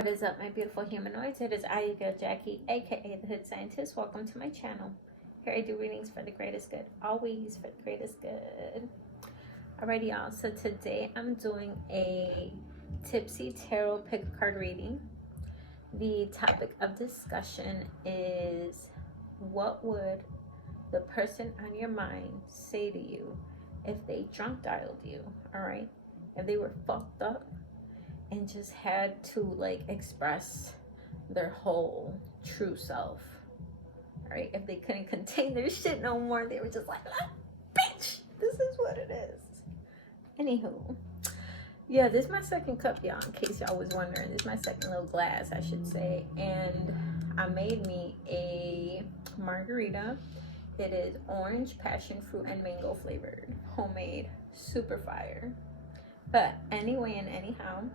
What is up, my beautiful humanoids? It is I, your girl Jackie, aka the Hood Scientist. Welcome to my channel. Here I do readings for the greatest good, always for the greatest good. Alrighty, y'all. So today I'm doing a Tipsy Tarot pick a card reading. The topic of discussion is, what would the person on your mind say to you if they drunk dialed you? All right, if they were fucked up and just had to like express their whole true self, right? If they couldn't contain their shit no more, they were just like, ah, bitch, this is what it is. Anywho, yeah, this is my second cup, y'all, in case y'all was wondering. This is my second little glass, I should say. And I made me a margarita. It is orange, passion fruit, and mango flavored, homemade, super fire. But anyway and anyhow,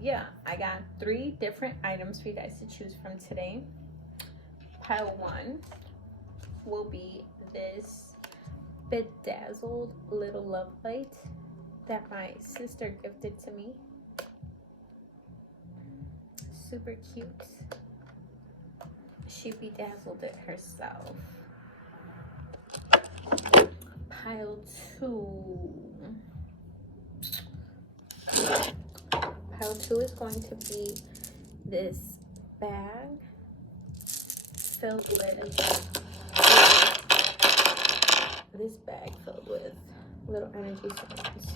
yeah, I got 3 different items for you guys to choose from today. Pile 1 will be this bedazzled little love light that my sister gifted to me. Super cute. She bedazzled it herself. Pile 2. Pile 2 is going to be this bag filled with little energy stones.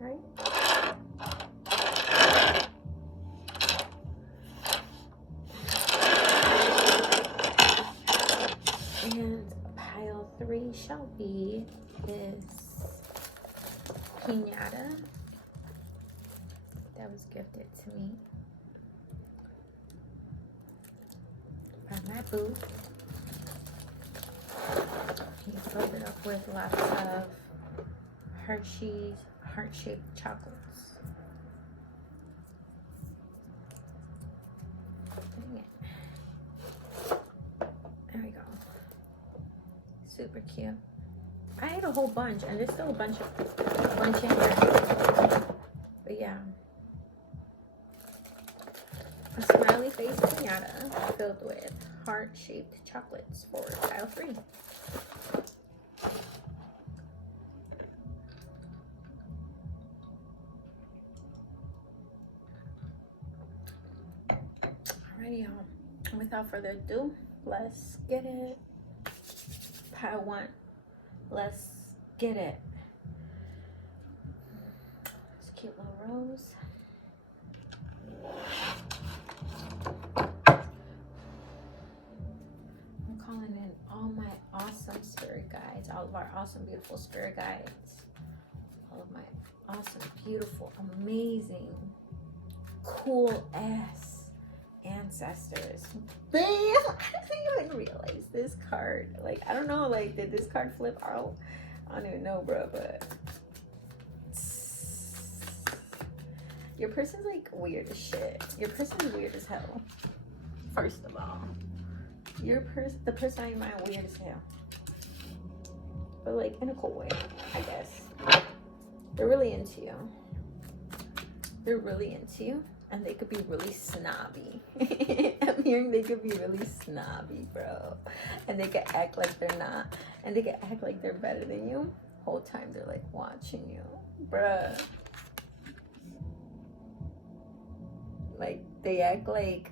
Right? And pile 3 shall be this piñata that was gifted to me by my boo. He filled it up with lots of Hershey's heart-shaped chocolates. Dang it. There we go. Super cute. I ate a whole bunch, and there's still a bunch in here. But yeah. A smiley face piñata filled with heart-shaped chocolates for pile 3. Alrighty, y'all. Without further ado, let's get it. Pile 1. Let's get it. This cute little rose. I'm calling in all my awesome spirit guides, all of our awesome, beautiful spirit guides, all of my awesome, beautiful, amazing, cool ass ancestors. Bam! I didn't even realize this card. Like, I don't know, like, did this card flip out? I don't even know, bro, but your person's like weird as shit. Your person's weird as hell. First of all, the person on your mind weird as hell, but like in a cool way, I guess. They're really into you. They're really into you, and they could be really snobby. I'm hearing they could be really snobby, bro. And they could act like they're not, and they could act like they're better than you. Whole time they're like watching you, bruh. Like, they act like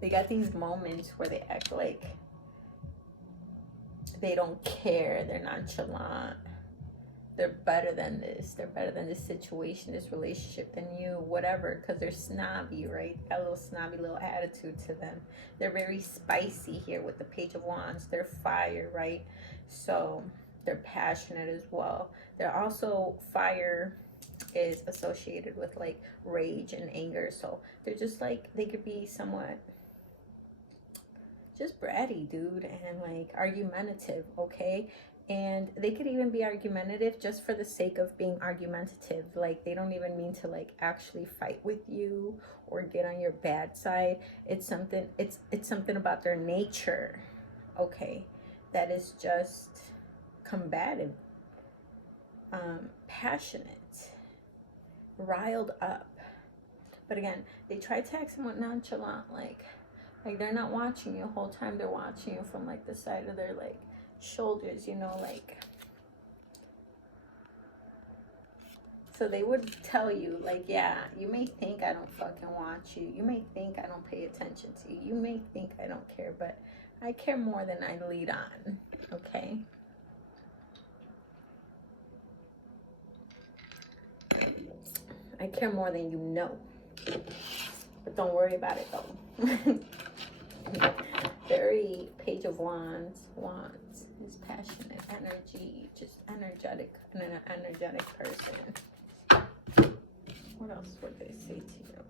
they got these moments where they act like they don't care, they're nonchalant, they're better than this, they're better than this situation, this relationship than you, whatever, because they're snobby, right? Got a little snobby little attitude to them. They're very spicy here with the Page of Wands. They're fire, right? So they're passionate as well. They're also fire is associated with like rage and anger, so they're just like, they could be somewhat just bratty, dude, and like argumentative, okay? And they could even be argumentative just for the sake of being argumentative. Like, they don't even mean to like actually fight with you or get on your bad side. It's something about their nature, okay, that is just combative, passionate, riled up. But again, they try to act somewhat nonchalant, like they're not watching you the whole time. They're watching you from like the side of their like shoulders, you know, like. So they would tell you, like, yeah, you may think I don't fucking watch you. You may think I don't pay attention to you. You may think I don't care, but I care more than I lead on, okay? I care more than you know. But don't worry about it, though. Very Page of Wands. Wands is passionate energy, just energetic, and an energetic person. What else would they say to you?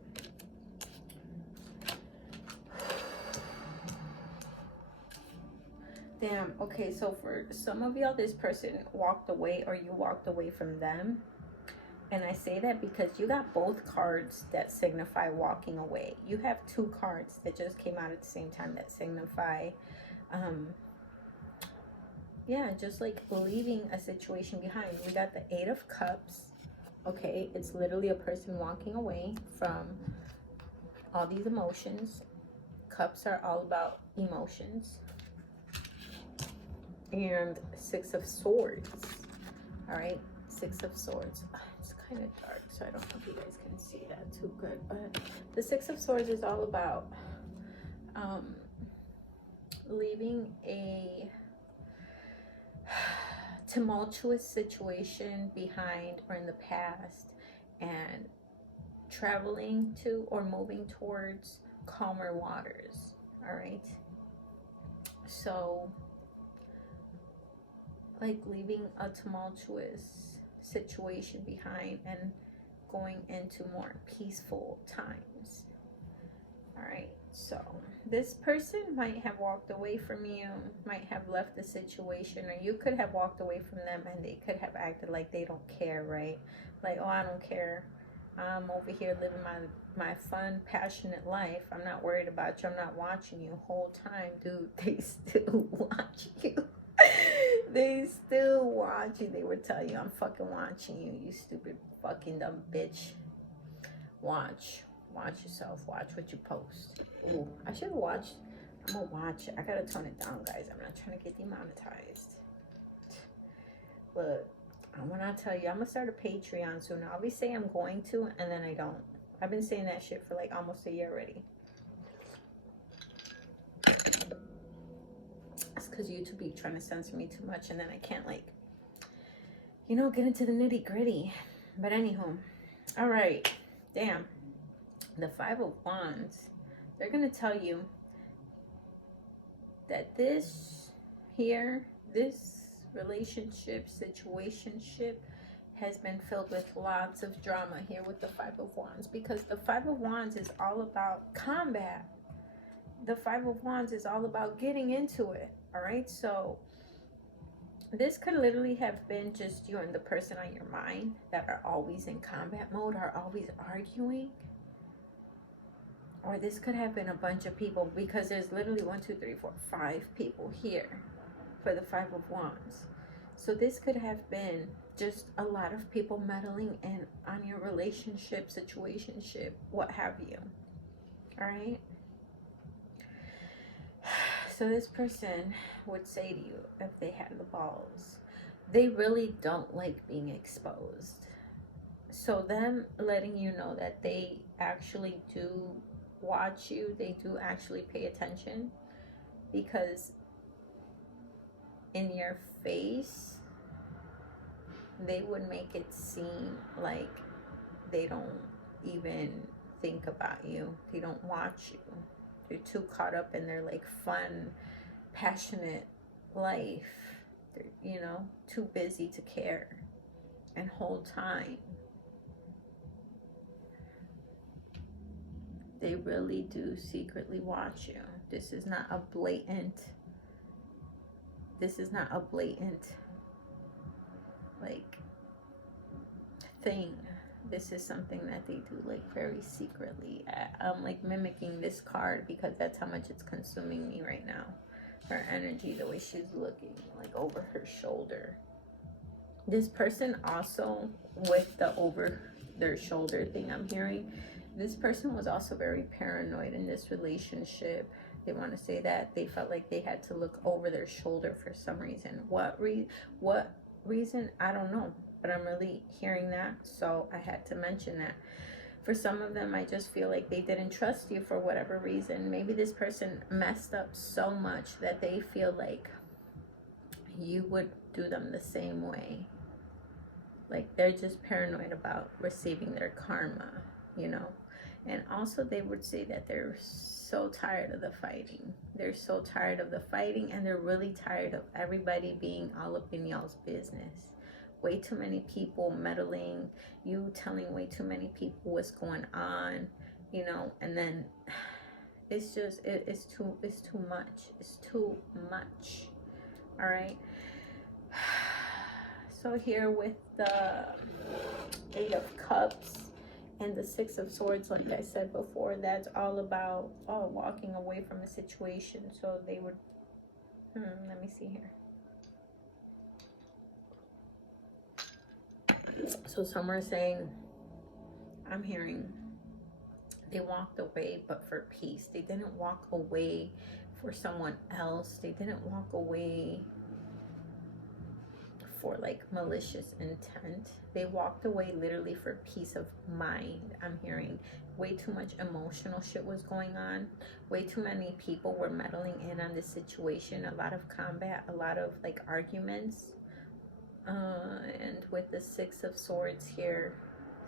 Damn, okay, so for some of y'all, this person walked away or you walked away from them. And I say that because you got both cards that signify walking away. You have two cards that just came out at the same time that signify, yeah, just like leaving a situation behind. We got the Eight of Cups. Okay, it's literally a person walking away from all these emotions. Cups are all about emotions. And Six of Swords. All right, Six of Swords. It's kind of dark, so I don't know if you guys can see that too good. But the Six of Swords is all about leaving a tumultuous situation behind or in the past and traveling to or moving towards calmer waters. All right, so like leaving a tumultuous situation behind and going into more peaceful times. All right, so this person might have walked away from you, might have left the situation, or you could have walked away from them and they could have acted like they don't care, right? Like, oh, I don't care. I'm over here living my fun, passionate life. I'm not worried about you. I'm not watching you the whole time. Dude, they still watch you. They still watch you. They would tell you, I'm fucking watching you, you stupid fucking dumb bitch. Watch yourself. Watch what you post. Ooh, I should have watched. I'm gonna watch it. I gotta tone it down, guys. I'm not trying to get demonetized. Look, when I tell you, I'm gonna start a Patreon soon. I always say I'm going to, and then I don't. I've been saying that shit for like almost a year already. It's because YouTube be trying to censor me too much, and then I can't, like, you know, get into the nitty gritty. But anywho, all right, damn. The Five of Wands, they're gonna tell you that this relationship, situationship has been filled with lots of drama here with the Five of Wands, because the Five of Wands is all about combat. The Five of Wands is all about getting into it. All right, so this could literally have been just you and the person on your mind that are always in combat mode, are always arguing. Or this could have been a bunch of people, because there's literally 1, 2, 3, 4, 5 people here for the Five of Wands. So this could have been just a lot of people meddling in on your relationship, situationship, what have you. All right. So this person would say to you, if they had the balls, they really don't like being exposed. So them letting you know that they actually do watch you, they do actually pay attention, because in your face they would make it seem like they don't even think about you, they don't watch you, they're too caught up in their like fun, passionate life. They're, you know, too busy to care and hold time. They really do secretly watch you. This is not a blatant like thing. This is something that they do like very secretly. I'm like mimicking this card because that's how much it's consuming me right now. Her energy, the way she's looking like over her shoulder. This person also with the their shoulder thing I'm hearing. This person was also very paranoid in this relationship. They want to say that they felt like they had to look over their shoulder for some reason. What reason? I don't know. But I'm really hearing that, so I had to mention that. For some of them, I just feel like they didn't trust you for whatever reason. Maybe this person messed up so much that they feel like you would do them the same way. Like they're just paranoid about receiving their karma, you know. And also they would say that they're so tired of the fighting. They're so tired of the fighting, and they're really tired of everybody being all up in y'all's business. Way too many people meddling, you telling way too many people what's going on, you know, and then it's just it's too much. It's too much. All right. So here with the 8 of Cups and the 6 of Swords, like I said before, that's all about walking away from a situation. So they would let me see here. So some are saying, I'm hearing they walked away but for peace. They didn't walk away for someone else. They didn't walk away for like malicious intent. They walked away literally for peace of mind. I'm hearing way too much emotional shit was going on. Way too many people were meddling in on this situation. A lot of combat, a lot of like arguments. And with the 6 of Swords here,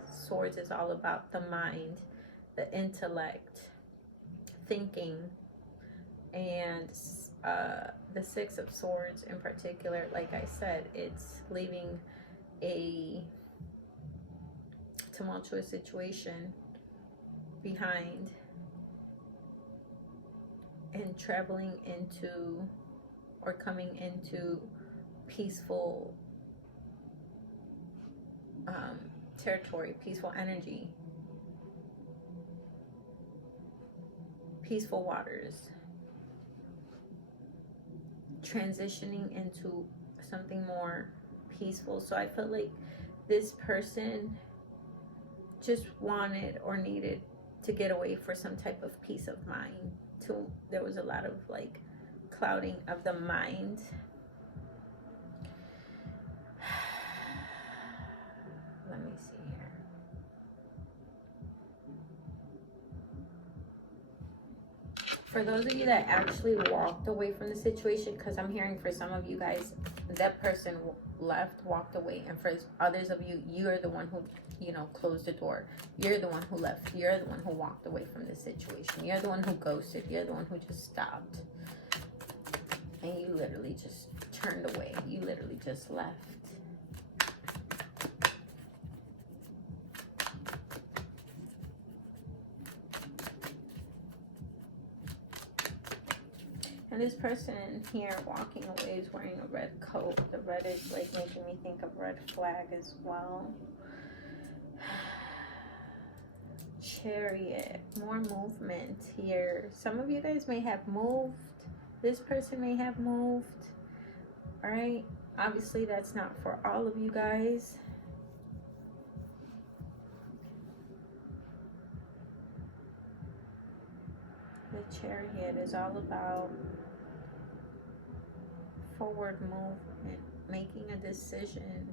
Swords is all about the mind, the intellect, thinking, and the 6 of Swords in particular, like I said, it's leaving a tumultuous situation behind and traveling into or coming into peaceful territory, peaceful energy, peaceful waters, transitioning into something more peaceful. So I felt like this person just wanted or needed to get away for some type of peace of mind. There was a lot of like clouding of the mind. Let me see here. For those of you that actually walked away from the situation, because I'm hearing for some of you guys, that person left, walked away. And for others of you, you're the one who, you know, closed the door. You're the one who left. You're the one who walked away from the situation. You're the one who ghosted. You're the one who just stopped. And you literally just turned away. You literally just left. And this person here walking away is wearing a red coat. The red is like making me think of red flag as well. Chariot, more movement here. Some of you guys may have moved. This person may have moved. All right. Obviously, that's not for all of you guys. The Chariot is all about forward movement, making a decision,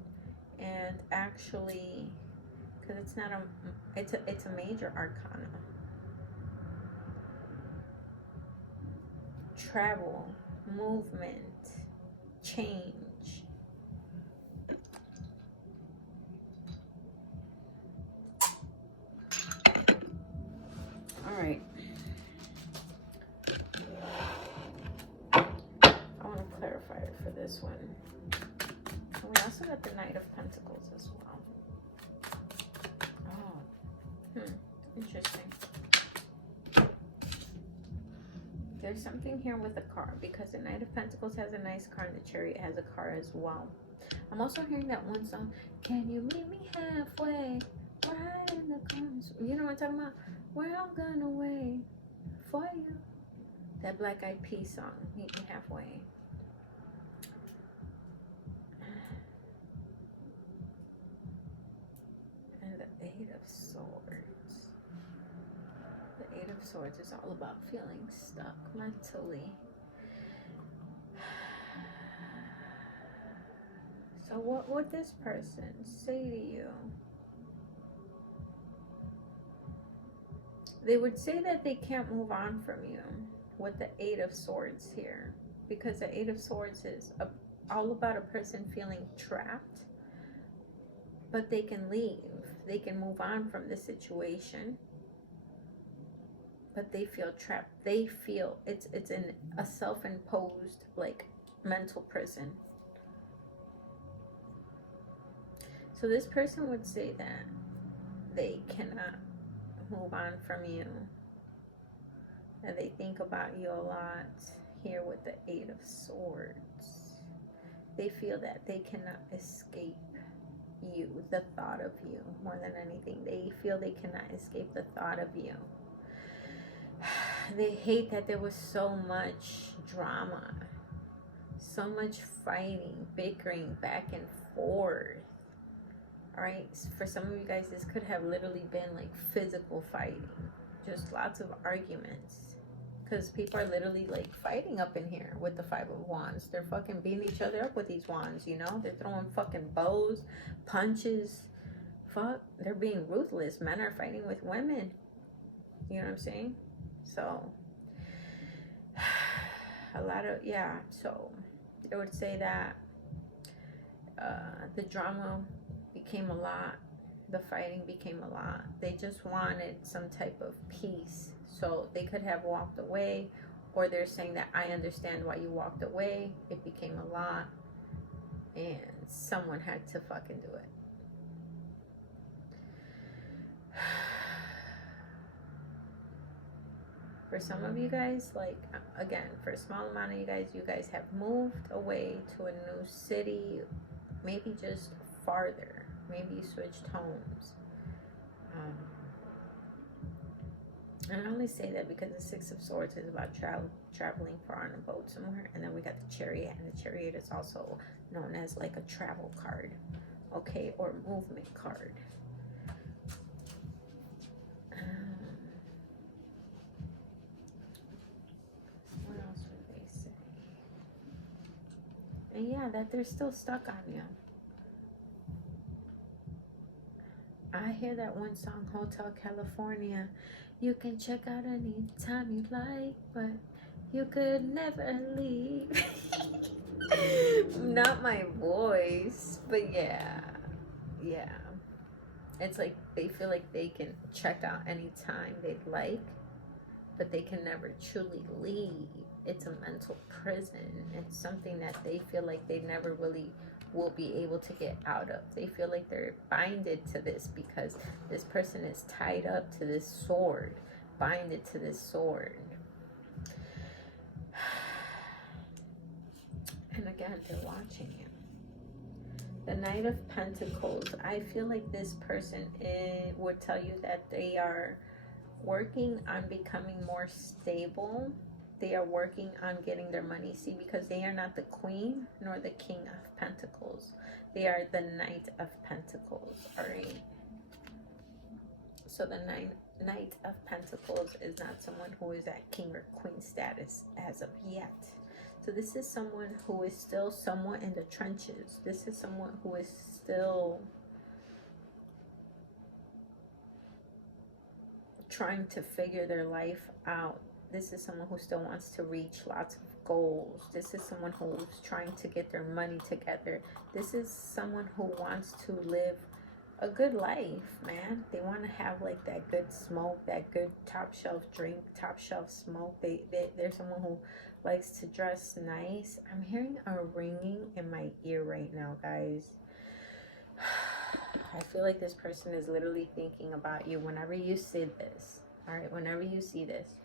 and actually, because it's not it's a major arcana. Travel, movement, change. All right. Clarify it for this one. And we also got the Knight of Pentacles as well. Oh, interesting. There's something here with the car, because the Knight of Pentacles has a nice car and the Chariot has a car as well. I'm also hearing that one song, can you meet me halfway, right in the corners? You know what I'm talking about? Where I'm gonna wait for you. That Black Eyed Peas song, Meet Me Halfway. Eight of Swords. The Eight of Swords is all about feeling stuck mentally. So what would this person say to you? They would say that they can't move on from you with the Eight of Swords here. Because the Eight of Swords is all about a person feeling trapped. But they can leave. They can move on from the situation. But they feel trapped. They feel it's a self-imposed, like, mental prison. So this person would say that they cannot move on from you. And they think about you a lot here with the Eight of Swords. They feel that they cannot escape you, the thought of you, more than anything. They feel they cannot escape the thought of you. They hate that there was so much drama, so much fighting, bickering back and forth. Alright, for some of you guys, this could have literally been like physical fighting. Just lots of arguments. Because people are literally like fighting up in here with the Five of Wands. They're fucking beating each other up with these wands, you know? They're throwing fucking bows, punches. Fuck, they're being ruthless. Men are fighting with women. You know what I'm saying? So, a lot of, yeah. So, they would say that the drama became a lot. The fighting became a lot. They just wanted some type of peace. So they could have walked away, or they're saying that I understand why you walked away. It became a lot, and someone had to fucking do it. For some of you guys, like, again, for a small amount of you guys have moved away to a new city, maybe just farther. Maybe you switched homes. And I only say that because the Six of Swords is about traveling far on a boat somewhere. And then we got the Chariot. And the Chariot is also known as like a travel card. Okay? Or movement card. What else would they say? And yeah, that they're still stuck on you. I hear that one song, Hotel California. You can check out anytime you like, but you could never leave. Not my voice, but yeah. It's like they feel like they can check out anytime they'd like, but they can never truly leave. It's a mental prison. It's something that they feel like they never really will be able to get out of. They feel like they're binded to this because this person is tied up to this sword, binded to this sword. And again, they're watching you. The Knight of Pentacles, I feel like this person would tell you that they are working on becoming more stable. They are working on getting their money. See, because they are not the Queen nor the King of Pentacles. They are the Knight of Pentacles, all right? So the Knight of Pentacles is not someone who is at King or Queen status as of yet. So this is someone who is still somewhat in the trenches. This is someone who is still trying to figure their life out. This is someone who still wants to reach lots of goals. This is someone who's trying to get their money together. This is someone who wants to live a good life, man. They want to have like that good smoke, that good top shelf drink, top shelf smoke. They're someone who likes to dress nice. I'm hearing a ringing in my ear right now, guys. I feel like this person is literally thinking about you whenever you see this. All right, whenever you see this.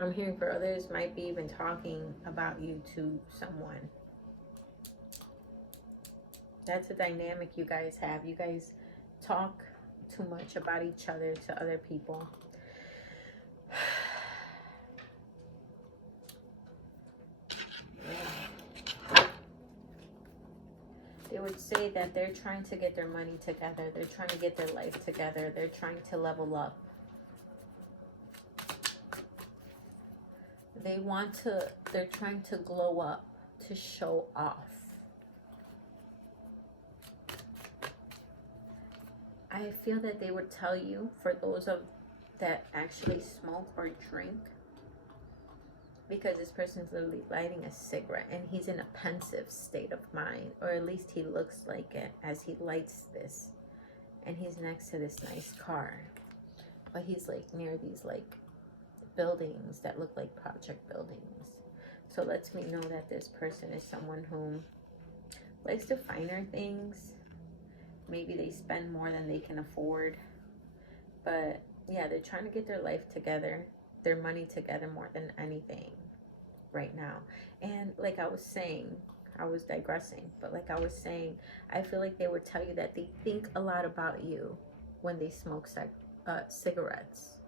I'm hearing for others might be even talking about you to someone. That's a dynamic you guys have. You guys talk too much about each other to other people. They would say that they're trying to get their money together. They're trying to get their life together. They're trying to level up. They're trying to glow up, to show off. I feel that they would tell you, for those of that actually smoke or drink, because this person's literally lighting a cigarette and he's in a pensive state of mind, or at least he looks like it as he lights this, and he's next to this nice car, but he's like near these like buildings that look like project buildings. So it lets me know that this person is someone who likes to finer things. Maybe they spend more than they can afford, but yeah, they're trying to get their life together, their money together more than anything right now. And like I was saying, I was digressing, but like I was saying, I feel like they would tell you that they think a lot about you when they smoke cigarettes.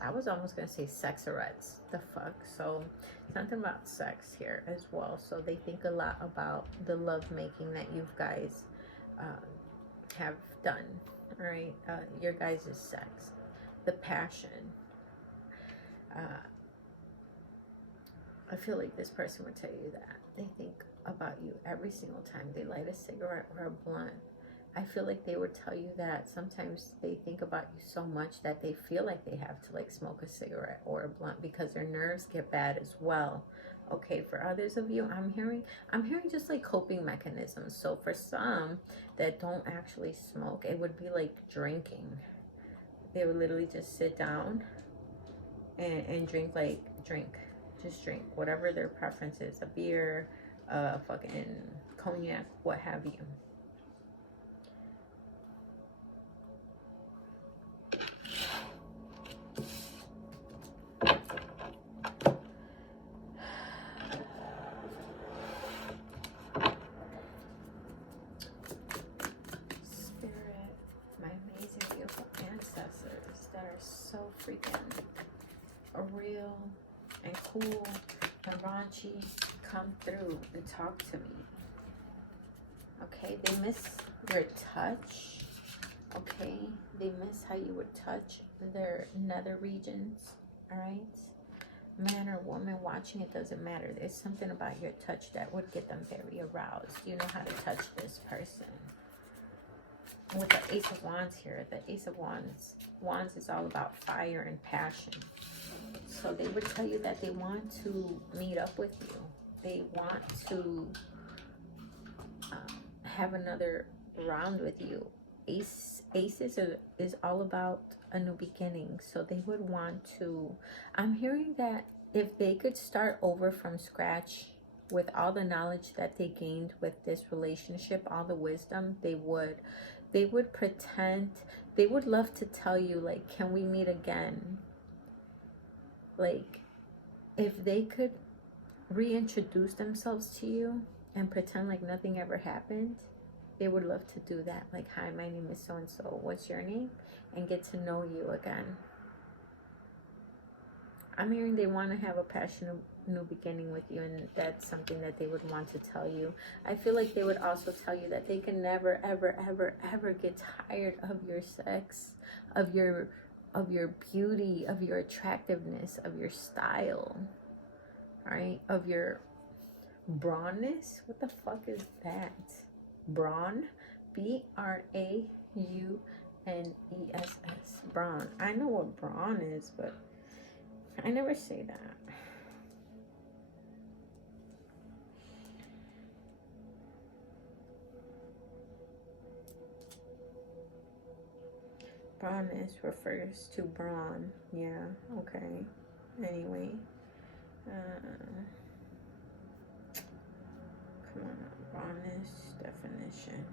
I was almost gonna say sexarettes. The fuck? So something about sex here as well. So they think a lot about the love making that you guys have done. All right, your guys' sex, the passion. I feel like this person would tell you that they think about you every single time they light a cigarette or a blunt. I feel like they would tell you that sometimes they think about you so much that they feel like they have to like smoke a cigarette or a blunt because their nerves get bad as well. Okay, for others of you, I'm hearing just like coping mechanisms. So for some that don't actually smoke, it would be like drinking. They would literally just sit down and drink, just drink whatever their preference is, a beer, fucking cognac, what have you. Spirit, my amazing, beautiful ancestors that are so freaking real and cool and raunchy, come through and talk to me. Okay, they miss your touch. Okay, they miss how you would touch their nether regions. All right, man or woman watching, it doesn't matter. There's something about your touch that would get them very aroused. You know how to touch this person. With the Ace of Wands here, the Ace of Wands is all about fire and passion. So they would tell you that they want to meet up with you. They want to have another round with you. Aces is all about a new beginning. So they would want to, I'm hearing that if they could start over from scratch with all the knowledge that they gained with this relationship, all the wisdom, they would pretend, they would love to tell you, like, can we meet again? Like, if they could reintroduce themselves to you and pretend like nothing ever happened, they would love to do that. Like, hi, my name is so-and-so, what's your name? And get to know you again. I'm hearing they want to have a passionate new beginning with you, and that's something that they would want to tell you. I feel like they would also tell you that they can never, ever, ever, ever get tired of your sex, of your beauty, of your attractiveness, of your style, right? Of your brownness. What the fuck is that? Brawn, B-R-A-U-N-E-S-S, brawn. I know what brawn is, but I never say that. Brownness refers to brawn. Yeah, okay. Anyway. Come on, brownness definition.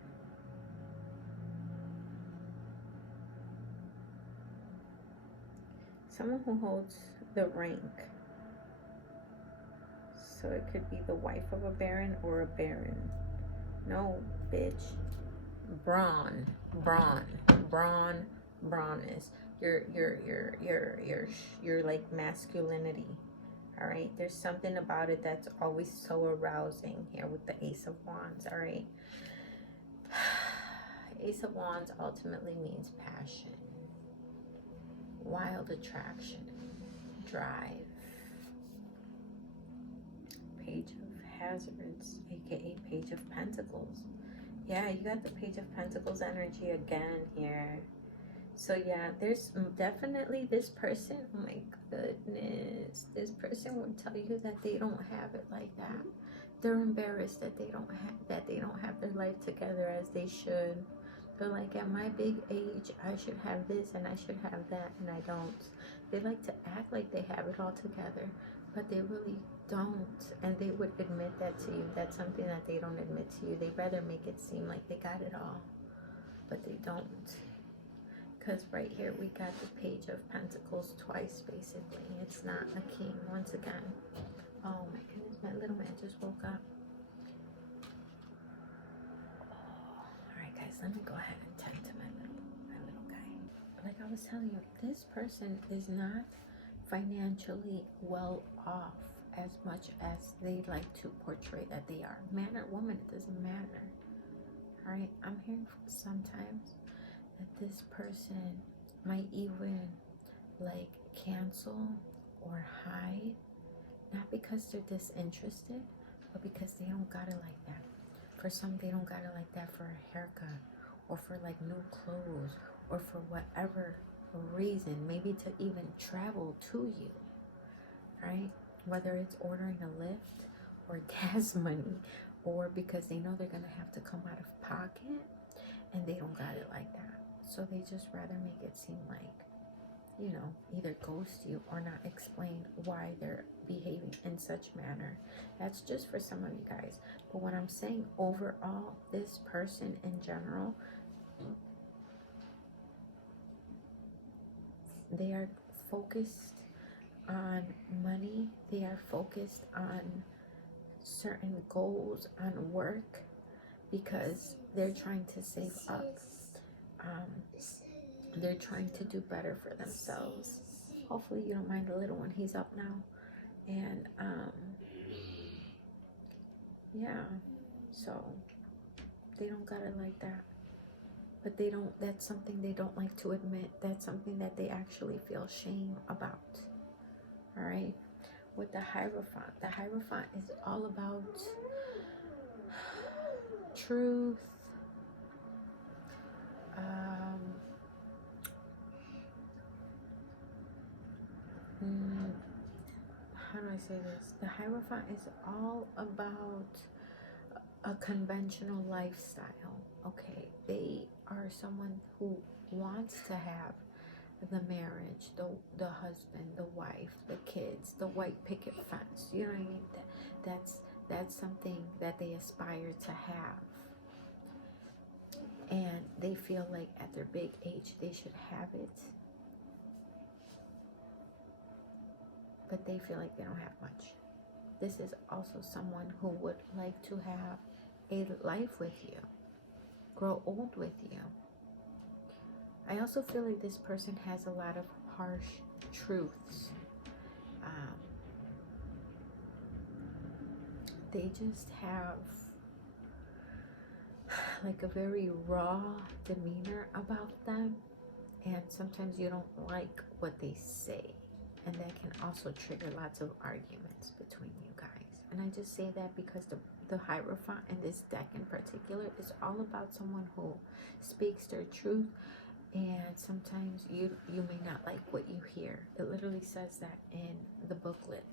Someone who holds the rank. So it could be the wife of a baron or a baron. No, bitch. Brawn, brownness. Your like masculinity. All right, there's something about it that's always so arousing here with the Ace of Wands. All right, Ace of Wands ultimately means passion, wild attraction, drive. Page of Hazards, aka Page of Pentacles. Yeah, you got the Page of Pentacles energy again here. So yeah, there's definitely this person, oh my goodness, this person would tell you that they don't have it like that. They're embarrassed that they don't have their life together as they should. They're like, at my big age, I should have this and I should have that, and I don't. They like to act like they have it all together, but they really don't. And they would admit that to you. That's something that they don't admit to you. They'd rather make it seem like they got it all, but they don't. Because right here we got the Page of Pentacles twice, basically. It's not a king once again. Oh my goodness, my little man just woke up. Alright guys, let me go ahead and tend to my little guy. Like I was telling you, this person is not financially well off as much as they like to portray that they are. Man or woman, it doesn't matter. Alright, I'm hearing sometimes that this person might even like cancel or hide, not because they're disinterested, but because they don't got it like that. For some, they don't got it like that for a haircut, or for like new clothes, or for whatever reason, maybe to even travel to you, right? Whether it's ordering a Lyft or gas money, or because they know they're gonna have to come out of pocket and they don't got it like that. So they just rather make it seem like, you know, either ghost you or not explain why they're behaving in such manner. That's just for some of you guys. But what I'm saying overall, this person in general, they are focused on money. They are focused on certain goals, on work, because they're trying to save up. They're trying to do better for themselves. Hopefully you don't mind the little one. He's up now. And yeah, so they don't got it like that. But they don't, that's something they don't like to admit. That's something that they actually feel shame about. All right. With the Hierophant is all about truth, how do I say this? The Hierophant is all about a conventional lifestyle. Okay, they are someone who wants to have the marriage, the husband, the wife, the kids, the white picket fence. You know what I mean? That's something that they aspire to have. And they feel like at their big age they should have it. But they feel like they don't have much. This is also someone who would like to have a life with you, grow old with you. I also feel like this person has a lot of harsh truths. They just have like a very raw demeanor about them, and sometimes you don't like what they say, and that can also trigger lots of arguments between you guys. And I just say that because the Hierophant in this deck in particular is all about someone who speaks their truth, and sometimes you may not like what you hear. It literally says that in the booklet.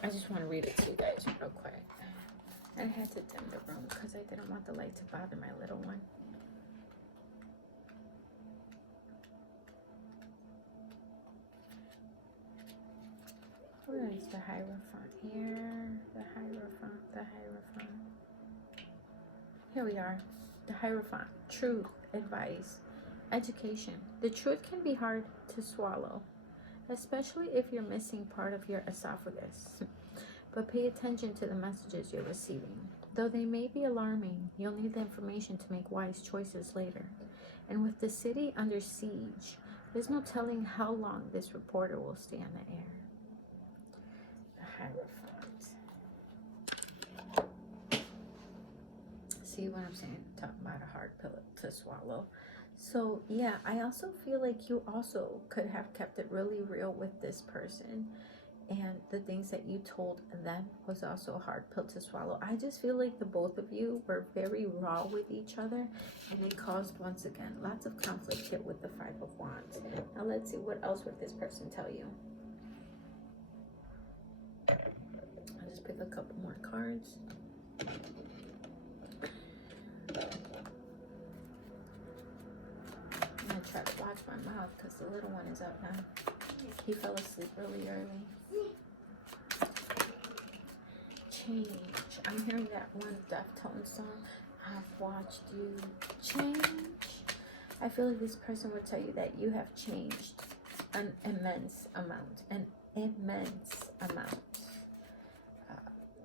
I just want to read it to you guys real quick. I had to dim the room because I didn't want the light to bother my little one. Where is the Hierophant? Here. The Hierophant. Here we are. The Hierophant. Truth, advice, education. The truth can be hard to swallow, especially if you're missing part of your esophagus. But pay attention to the messages you're receiving. Though they may be alarming, you'll need the information to make wise choices later. And with the city under siege, there's no telling how long this reporter will stay on the air. The Hierophant. See what I'm saying? Talking about a hard pill to swallow. So yeah, I also feel like you also could have kept it really real with this person. And the things that you told them was also a hard pill to swallow. I just feel like the both of you were very raw with each other, and it caused, once again, lots of conflict here with the Five of Wands. Now let's see, what else would this person tell you? I'll just pick a couple more cards. I'm gonna try to watch my mouth because the little one is up now. He fell asleep really early. Change. I'm hearing that one Deftones song. I've watched you change. I feel like this person would tell you that you have changed an immense amount. An immense amount.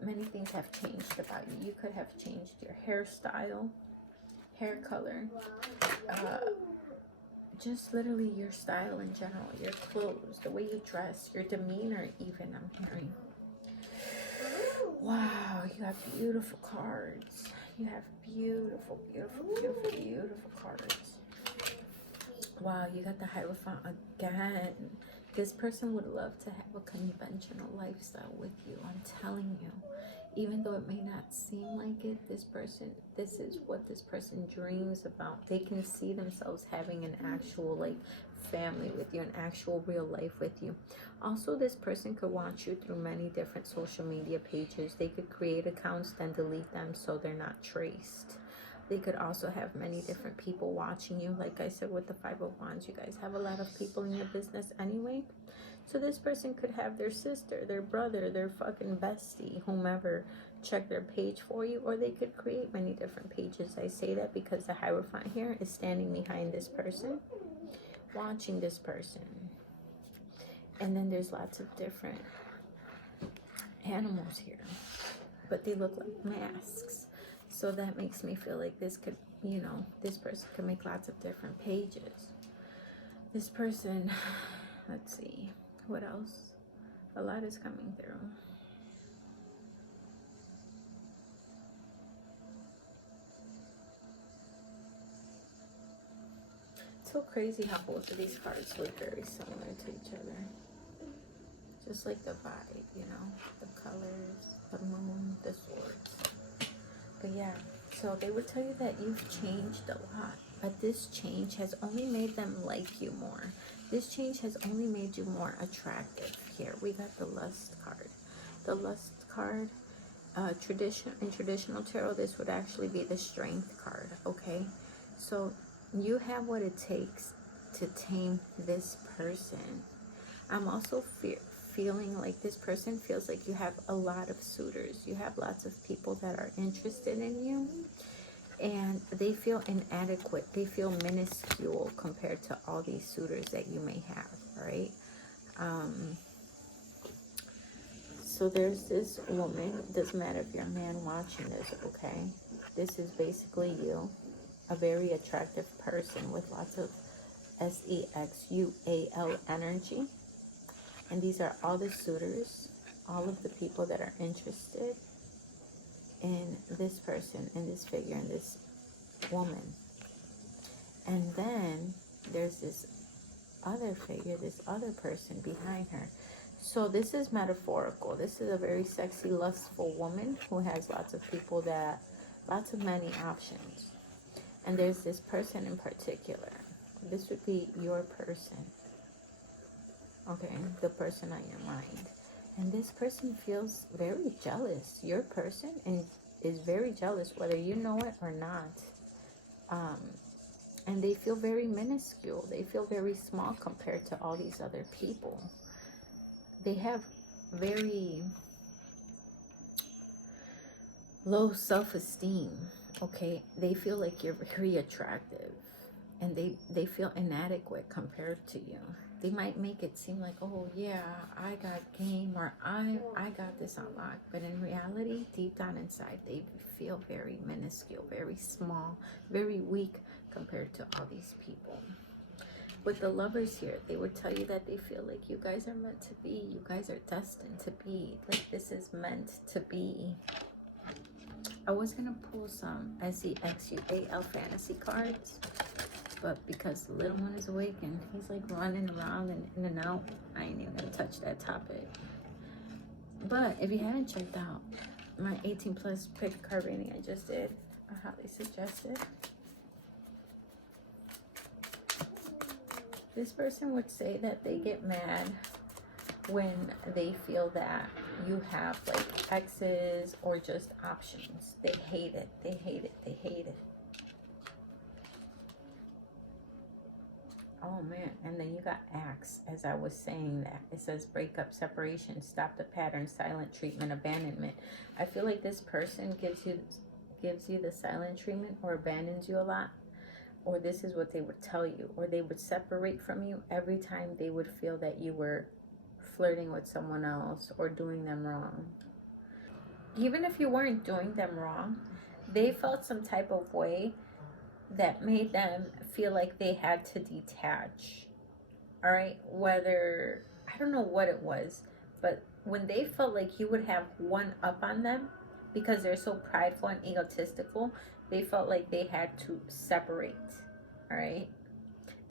Many things have changed about you. You could have changed your hairstyle, hair color, just literally your style in general, your clothes, the way you dress, your demeanor even, I'm hearing. Wow, you have beautiful cards. You have beautiful, beautiful, beautiful, beautiful cards. Wow, you got the Hierophant again. This person would love to have a conventional lifestyle with you, I'm telling you. Even though it may not seem like it, this is what this person dreams about. They can see themselves having an actual like family with you, an actual real life with you. Also, this person could watch you through many different social media pages. They could create accounts, then delete them so they're not traced. They could also have many different people watching you. Like I said with the Five of Wands, you guys have a lot of people in your business anyway. So this person could have their sister, their brother, their fucking bestie, whomever, check their page for you, or they could create many different pages. I say that because the Hierophant here is standing behind this person, watching this person. And then there's lots of different animals here, but they look like masks. So that makes me feel like this could, you know, this person could make lots of different pages. This person, let's see. What else? A lot is coming through. It's so crazy how both of these cards look very similar to each other. Just like the vibe, you know, the colors, the moon, the swords. But yeah, so they would tell you that you've changed a lot, but this change has only made them like you more. This change has only made you more attractive. Here, we got the Lust card. The Lust card, in traditional tarot, this would actually be the Strength card, okay? So you have what it takes to tame this person. I'm also feeling like this person feels like you have a lot of suitors. You have lots of people that are interested in you. And they feel inadequate. They feel minuscule compared to all these suitors that you may have, right? So there's this woman. It doesn't matter if you're a man watching this, okay? This is basically you. A very attractive person with lots of sexual energy. And these are all the suitors, all of the people that are interested in this person, in this figure, in this woman. And then there's this other figure, this other person behind her. So this is metaphorical. This is a very sexy, lustful woman who has lots of people lots of many options. And there's this person in particular. This would be your person. Okay, the person on your mind. And this person feels very jealous. Your person is very jealous, whether you know it or not. And they feel very minuscule. They feel very small compared to all these other people. They have very low self-esteem, okay? They feel like you're very attractive. And they feel inadequate compared to you. They might make it seem like, oh yeah, I got game, or I got this unlocked. But in reality, deep down inside, they feel very minuscule, very small, very weak compared to all these people. With the Lovers here, they would tell you that they feel like you guys are meant to be. You guys are destined to be. Like this is meant to be. I was going to pull some SEXUAL fantasy cards, but because the little one is awake and he's like running around and in and out, I ain't even going to touch that topic. But if you haven't checked out my 18 plus pick card reading I just did, or how they suggested, this person would say that they get mad when they feel that you have like exes or just options. They hate it. They hate it. They hate it. Oh man. And then you got acts. As I was saying that, it says breakup, separation, stop the pattern, silent treatment, abandonment. I feel like this person gives you the silent treatment or abandons you a lot. Or this is what they would tell you, or they would separate from you every time they would feel that you were flirting with someone else or doing them wrong. Even if you weren't doing them wrong, they felt some type of way that made them feel like they had to detach. All right, whether, I don't know what it was, but when they felt like you would have one up on them because they're so prideful and egotistical, they felt like they had to separate. All right,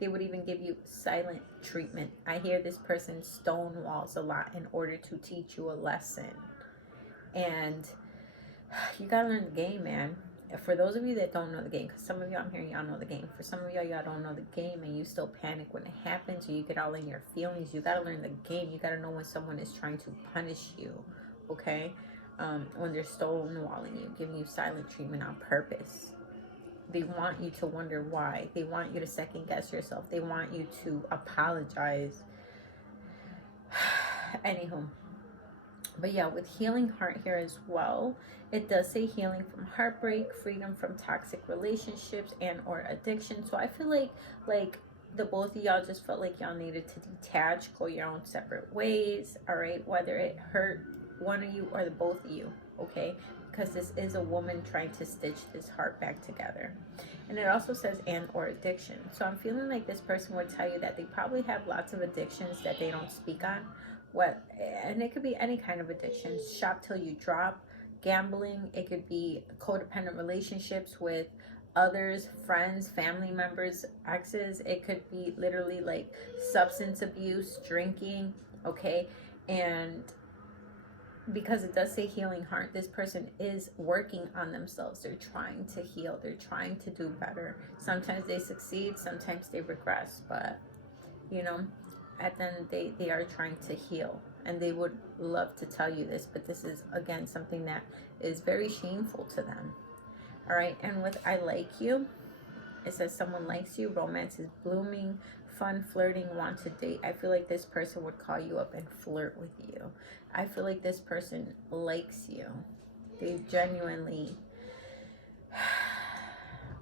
they would even give you silent treatment. I hear this person stonewalls a lot in order to teach you a lesson. And you gotta learn the game, man. For those of you that don't know the game, because some of y'all I'm hearing y'all know the game. For some of y'all don't know the game and you still panic when it happens, or you get all in your feelings. You gotta learn the game. You gotta know when someone is trying to punish you, okay? When they're stonewalling you, giving you silent treatment on purpose. They want you to wonder why. They want you to second guess yourself. They want you to apologize. Anywho. But yeah, with healing heart here as well, it does say healing from heartbreak, freedom from toxic relationships and or addiction. So I feel like the both of y'all just felt like y'all needed to detach, go your own separate ways. All right, whether it hurt one of you or the both of you, okay? Because this is a woman trying to stitch this heart back together. And it also says and or addiction. So I'm feeling like this person would tell you that they probably have lots of addictions that they don't speak on. And it could be any kind of addiction. Shop till you drop, gambling. It could be codependent relationships with others, friends, family members, exes. It could be literally like substance abuse, drinking, okay? And because it does say healing heart, this person is working on themselves. They're trying to heal. They're trying to do better. Sometimes they succeed, sometimes they regress, but you know, at the end of the day, they are trying to heal, and they would love to tell you this, but this is again something that is very shameful to them. All right, and with I like you, it says someone likes you, romance is blooming, fun, flirting, want to date. I feel like this person would call you up and flirt with you. I feel like this person likes you. They genuinely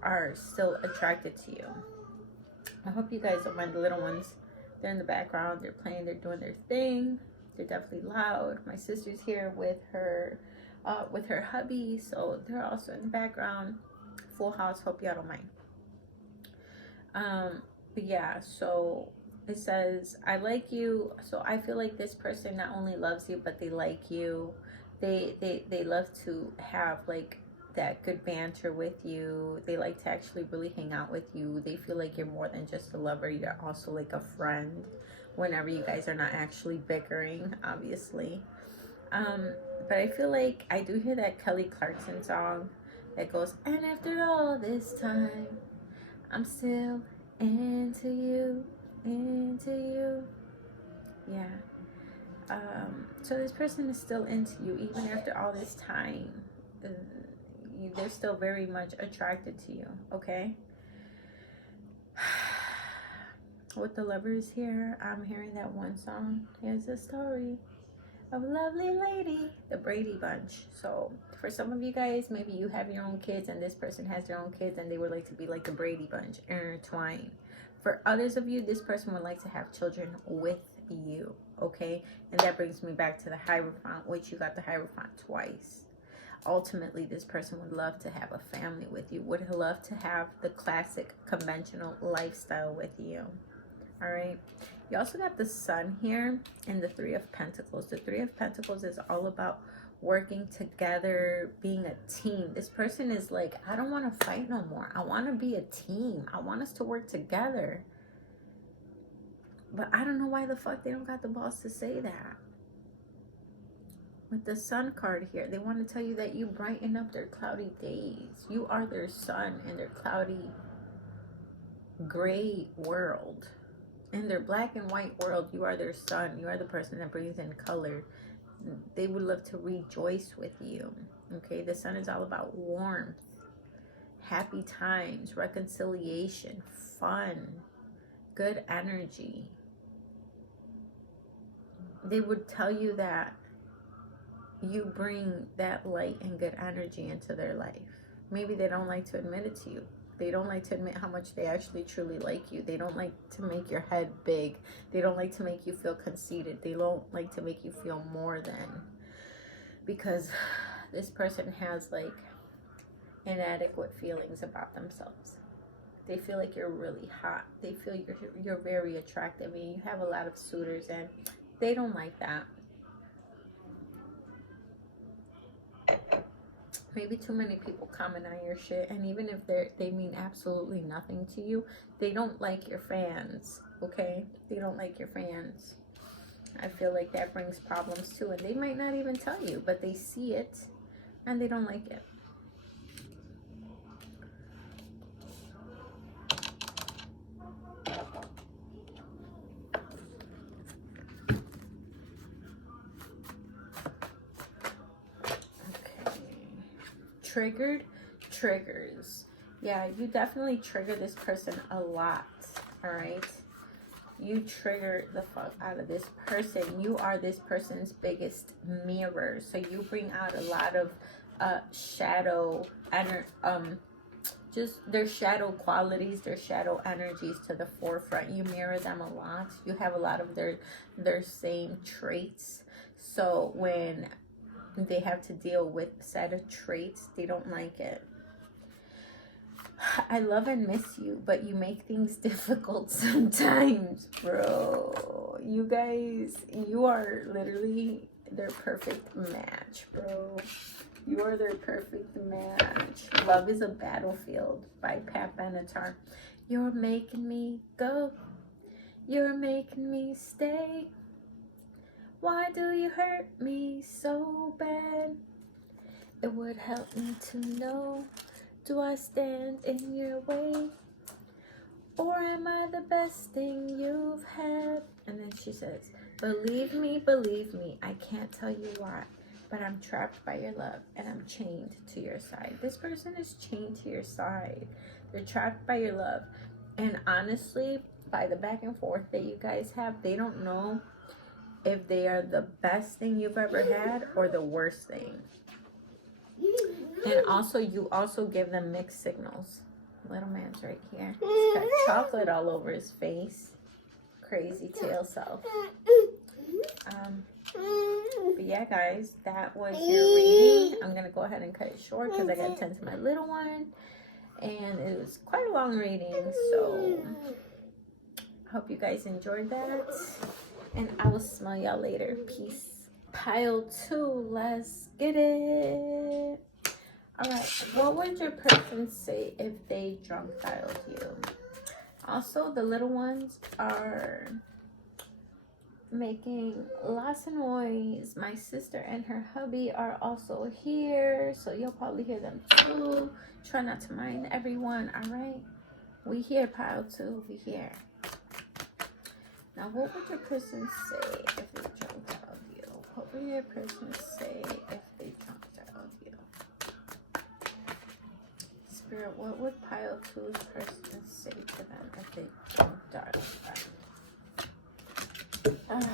are still attracted to you. I hope you guys don't mind the little ones. They're in the background. They're playing. They're doing their thing. They're definitely loud. My sister's here with her hubby, so they're also in the background. Full house. Hope y'all don't mind. But yeah, so it says I like you. So I feel like this person not only loves you, but they like you. They love to have like that good banter with you. They like to actually really hang out with you. They feel like you're more than just a lover. You're also like a friend whenever you guys are not actually bickering, obviously. But I feel like I do hear that Kelly Clarkson song that goes, and after all this time, I'm still into you. Yeah. So this person is still into you even after all this time. They're still very much attracted to you, okay? With the Lovers here, I'm hearing that one song. Here's a story of a lovely lady, the Brady Bunch. So for some of you guys, maybe you have your own kids and this person has their own kids and they would like to be like the Brady Bunch, intertwined. For others of you, this person would like to have children with you, okay? And that brings me back to the Hierophant, which you got the Hierophant twice. Ultimately, this person would love to have a family with you, would love to have the classic conventional lifestyle with you. All right. You also got the Sun here and the Three of Pentacles. The Three of Pentacles is all about working together, being a team. This person is like, I don't want to fight no more. I want to be a team. I want us to work together. But I don't know why the fuck they don't got the balls to say that. With the Sun card here, they want to tell you that you brighten up their cloudy days. You are their sun in their cloudy, gray world. In their black and white world, you are their sun. You are the person that brings in color. They would love to rejoice with you. Okay, the Sun is all about warmth, happy times, reconciliation, fun, good energy. They would tell you that you bring that light and good energy into their life. Maybe they don't like to admit it to you. They don't like to admit how much they actually truly like you. They don't like to make your head big. They don't like to make you feel conceited. They don't like to make you feel more than. Because this person has like inadequate feelings about themselves. They feel like you're really hot. They feel you're very attractive and you have a lot of suitors and they don't like that. Maybe too many people comment on your shit, and even if they mean absolutely nothing to you, they don't like your fans, okay? They don't like your fans. I feel like that brings problems too, and they might not even tell you, but they see it, and they don't like it. Triggered triggers. Yeah, you definitely trigger this person a lot. All right, you trigger the fuck out of this person. You are this person's biggest mirror, so you bring out a lot of shadow and just their shadow qualities, their shadow energies to the forefront. You mirror them a lot. You have a lot of their same traits. So when they have to deal with set of traits, they don't like it. I love and miss you, but you make things difficult sometimes, bro. You guys, you are literally their perfect match, bro. You are their perfect match. Love is a Battlefield by Pat Benatar. You're making me go. You're making me stay. Why do you hurt me so bad? It would help me to know, do I stand in your way? Or am I the best thing you've had? And then she says, believe me, I can't tell you why, but I'm trapped by your love and I'm chained to your side. This person is chained to your side. They're trapped by your love. And honestly, by the back and forth that you guys have, they don't know if they are the best thing you've ever had or the worst thing. And also, you also give them mixed signals. Little man's right here. He's got chocolate all over his face. Crazy tail self. But yeah, guys, that was your reading. I'm going to go ahead and cut it short because I got to tend to my little one. And it was quite a long reading. So, I hope you guys enjoyed that. And I will smell y'all later. Peace. Pile 2. Let's get it. Alright. What would your person say if they drunk dialed you? Also, the little ones are making lots of noise. My sister and her hubby are also here. So you'll probably hear them too. Try not to mind everyone. Alright. We here, Pile 2. We here. Now, what would your person say if they jumped out of you? What would your person say if they jumped out of you? Spirit, what would Pile 2's person say to them if they jumped out of them?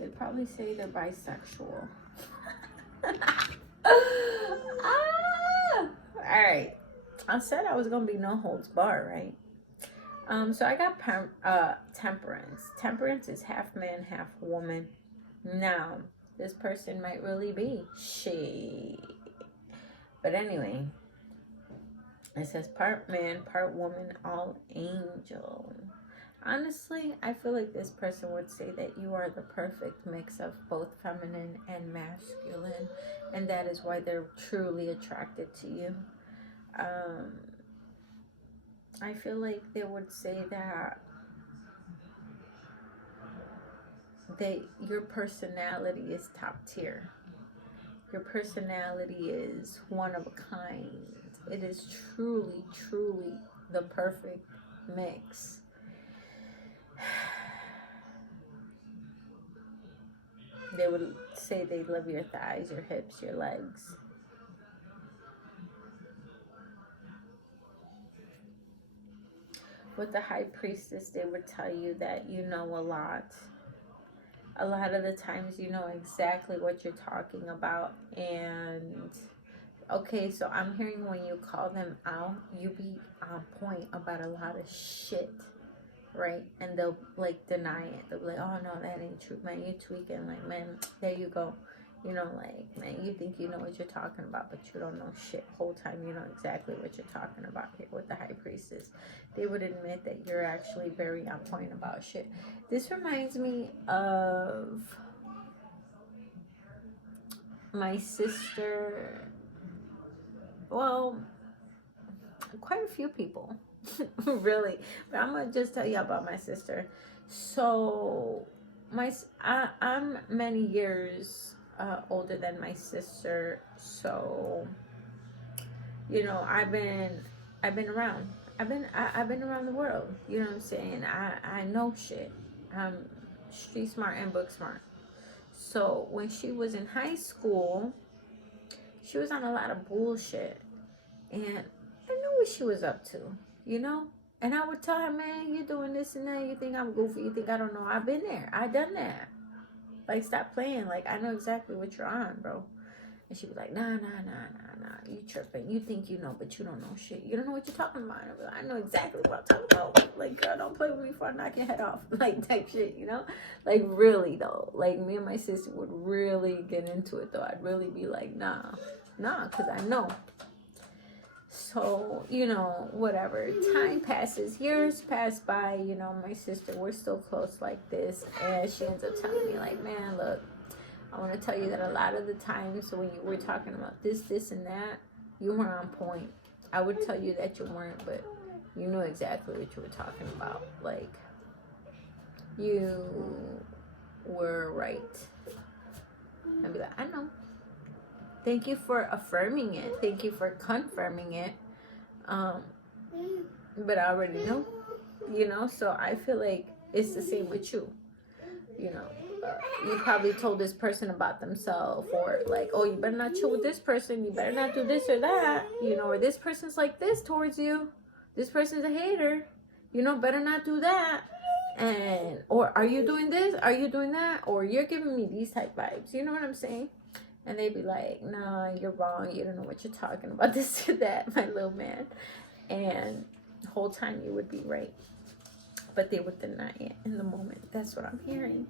They'd probably say they're bisexual. Alright. I said I was gonna be no holds bar, right? So I got temperance. Temperance is half man, half woman. Now, this person might really be she. But anyway, it says part man, part woman, all angel. Honestly, I feel like this person would say that you are the perfect mix of both feminine and masculine, and that is why they're truly attracted to you. I feel like they would say that your personality is top tier. Your personality is one of a kind. It is truly, truly the perfect mix. They would say they love your thighs, your hips, your legs. With the high priestess, they would tell you that you know a lot. A lot of the times you know exactly what you're talking about. And okay, so I'm hearing when you call them out, you be on point about a lot of shit, right? And they'll like deny it. They'll be like, oh no, that ain't true, man, you tweaking. Like, man, there you go. You know, like, man, you think you know what you're talking about, but you don't know shit. Whole time you know exactly what you're talking about here with the high priestess. They would admit that you're actually very on point about shit. This reminds me of my sister. Well, quite a few people, really. But I'm gonna just tell you about my sister. So, I'm many years older than my sister, so you know I've been around. I've been around the world. You know what I'm saying? I know shit. I'm street smart and book smart. So when she was in high school, she was on a lot of bullshit, and I knew what she was up to. You know. And I would tell her, man, you're doing this and that. You think I'm goofy. You think I don't know. I've been there. I done that. Like, stop playing. Like, I know exactly what you're on, bro. And she'd be like, nah. You tripping. You think you know, but you don't know shit. You don't know what you're talking about. And I'd be like, I know exactly what I'm talking about. Like, girl, don't play with me before I knock your head off. Like, type shit, you know? Like, really, though. Like, me and my sister would really get into it, though. I'd really be like, nah, because I know. So, you know, whatever. Time passes. Years pass by. You know, my sister, we're still close like this. And she ends up telling me, like, man, look, I want to tell you that a lot of the times when you were talking about this, and that, you were on point. I would tell you that you weren't, but you knew exactly what you were talking about. Like, you were right. I'd be like, I know. Thank you for affirming it. Thank you for confirming it. But I already know, you know, so I feel like it's the same with you. You know, you probably told this person about themselves, or like, oh, you better not chill with this person. You better not do this or that, you know, or this person's like this towards you. This person's a hater, you know, better not do that. And, or are you doing this? Are you doing that? Or you're giving me these type vibes. You know what I'm saying? And they'd be like, nah, you're wrong. You don't know what you're talking about. This or that, my little man. And the whole time you would be right. But they would deny it in the moment. That's what I'm hearing.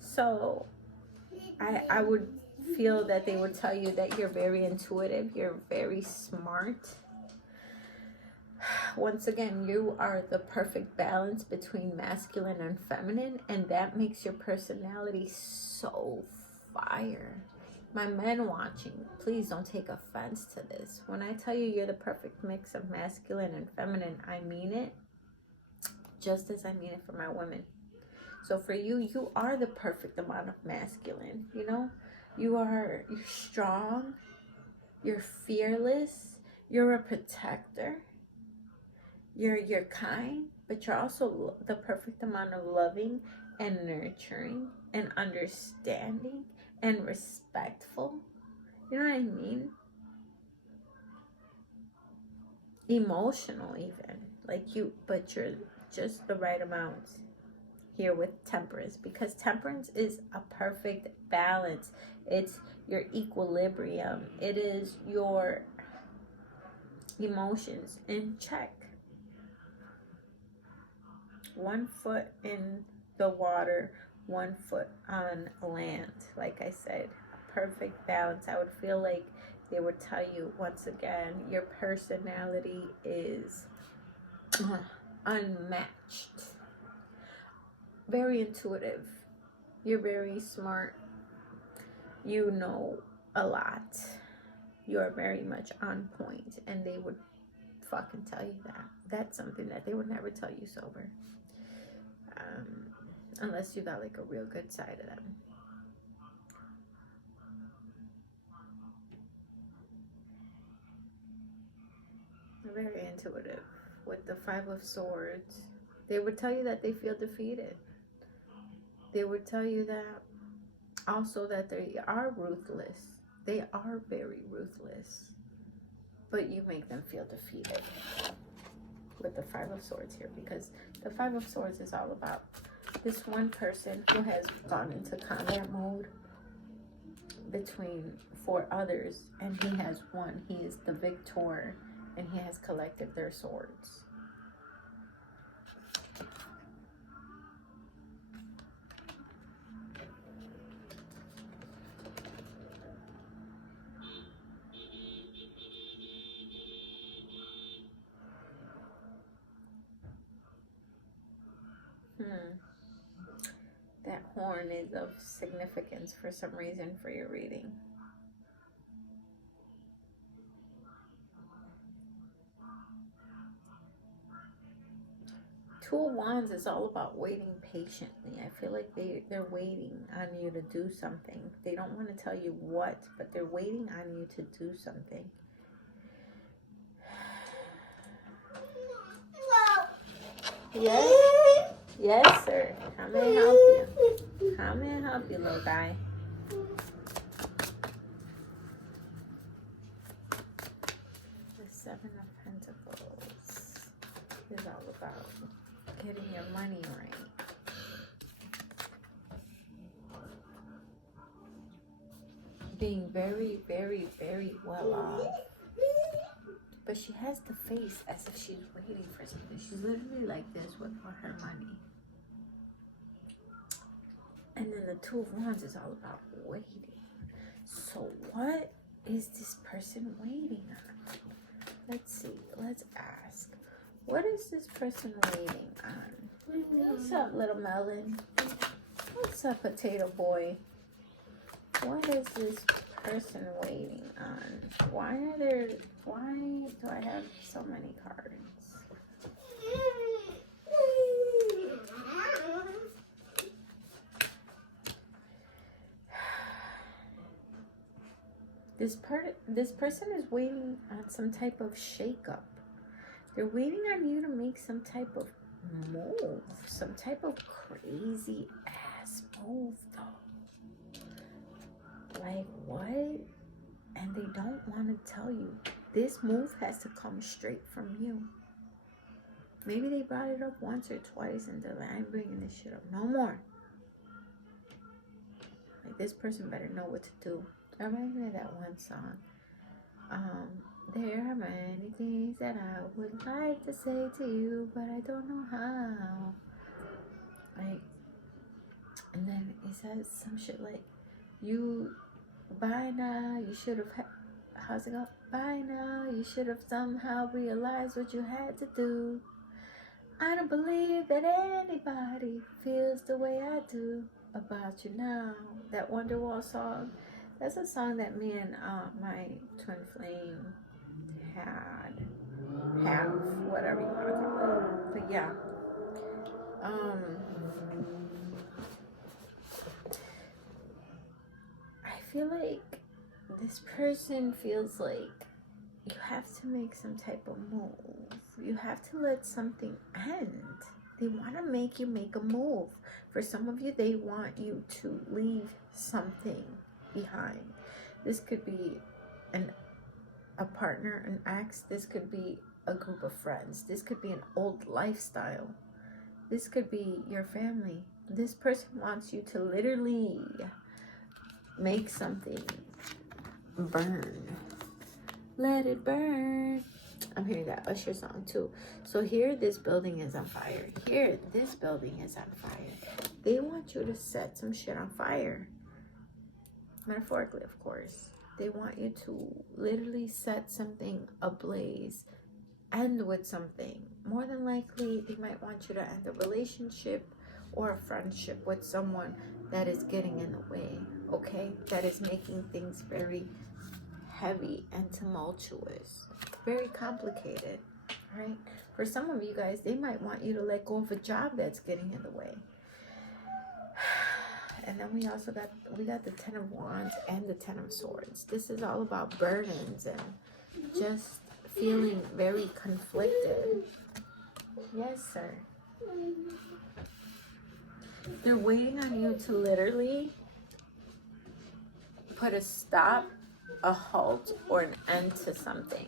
So I would feel that they would tell you that you're very intuitive. You're very smart. Once again, you are the perfect balance between masculine and feminine. And that makes your personality so fire. My men watching, please don't take offense to this. When I tell you you're the perfect mix of masculine and feminine, I mean it just as I mean it for my women. So for you, you are the perfect amount of masculine, you know? You're strong, you're fearless, you're a protector, you're kind, but you're also the perfect amount of loving and nurturing and understanding and respectful. You know what I mean? Emotional even. Like you, but you're just the right amount here with temperance, because temperance is a perfect balance. It's your equilibrium. It is your emotions in check. 1 foot in the water, 1 foot on land. Like I said, perfect balance. I would feel like they would tell you once again, your personality is unmatched. Very intuitive. You're very smart. You know a lot. You are very much on point, and they would fucking tell you that. That's something that they would never tell you sober. Unless you got like a real good side of them. They're very intuitive. With the 5 of Swords, they would tell you that they feel defeated. They would tell you that also that they are ruthless. They are very ruthless. But you make them feel defeated with the 5 of Swords here, because the 5 of Swords is all about this one person who has gone into combat mode between 4 others, and he has won. He is the victor, and he has collected their swords. That horn is of significance for some reason for your reading. Two of Wands is all about waiting patiently. I feel like they're waiting on you to do something. They don't want to tell you what, but they're waiting on you to do something. Yes? Yes, sir. How may I help you? How may I help you, little guy? The 7 of Pentacles is all about getting your money right. Being very, very, very well off. But she has the face as if she's waiting for something. She's literally like this with her money. And then the 2 of Wands is all about waiting. So what is this person waiting on? Let's see. Let's ask. What is this person waiting on? What's up, little melon? What's up, potato boy? What is this person waiting on? Why do I have so many cards? This person is waiting on some type of shakeup. They're waiting on you to make some type of move, some type of crazy ass move, though. Like what? And they don't want to tell you. This move has to come straight from you. Maybe they brought it up once or twice and they're like, I'm bringing this shit up no more. Like, this person better know what to do. It reminds me of that one song. There are many things that I would like to say to you, but I don't know how. Like, and then it says some shit like, you, by now, you should have, how's it go? By now, you should have somehow realized what you had to do. I don't believe that anybody feels the way I do about you now. That Wonderwall song, that's a song that me and my twin flame have, whatever you want to call it. But yeah, I feel like this person feels like you have to make some type of move. You have to let something end. They want to make you make a move. For some of you, they want you to leave something behind. This could be a partner, an ex. This could be a group of friends. This could be an old lifestyle. This could be your family. This person wants you to literally make something burn. Let it burn. I'm hearing that Usher song too. So here, this building is on fire. Here, this building is on fire. They want you to set some shit on fire. Metaphorically, of course. They want you to literally set something ablaze. End with something. More than likely, they might want you to end a relationship or a friendship with someone that is getting in the way. Okay? That is making things very heavy and tumultuous. Very complicated, right? For some of you guys, they might want you to let go of a job that's getting in the way. And then we also got the Ten of Wands and the Ten of Swords. This is all about burdens and just feeling very conflicted. Yes, sir. They're waiting on you to literally put a stop, a halt, or an end to something.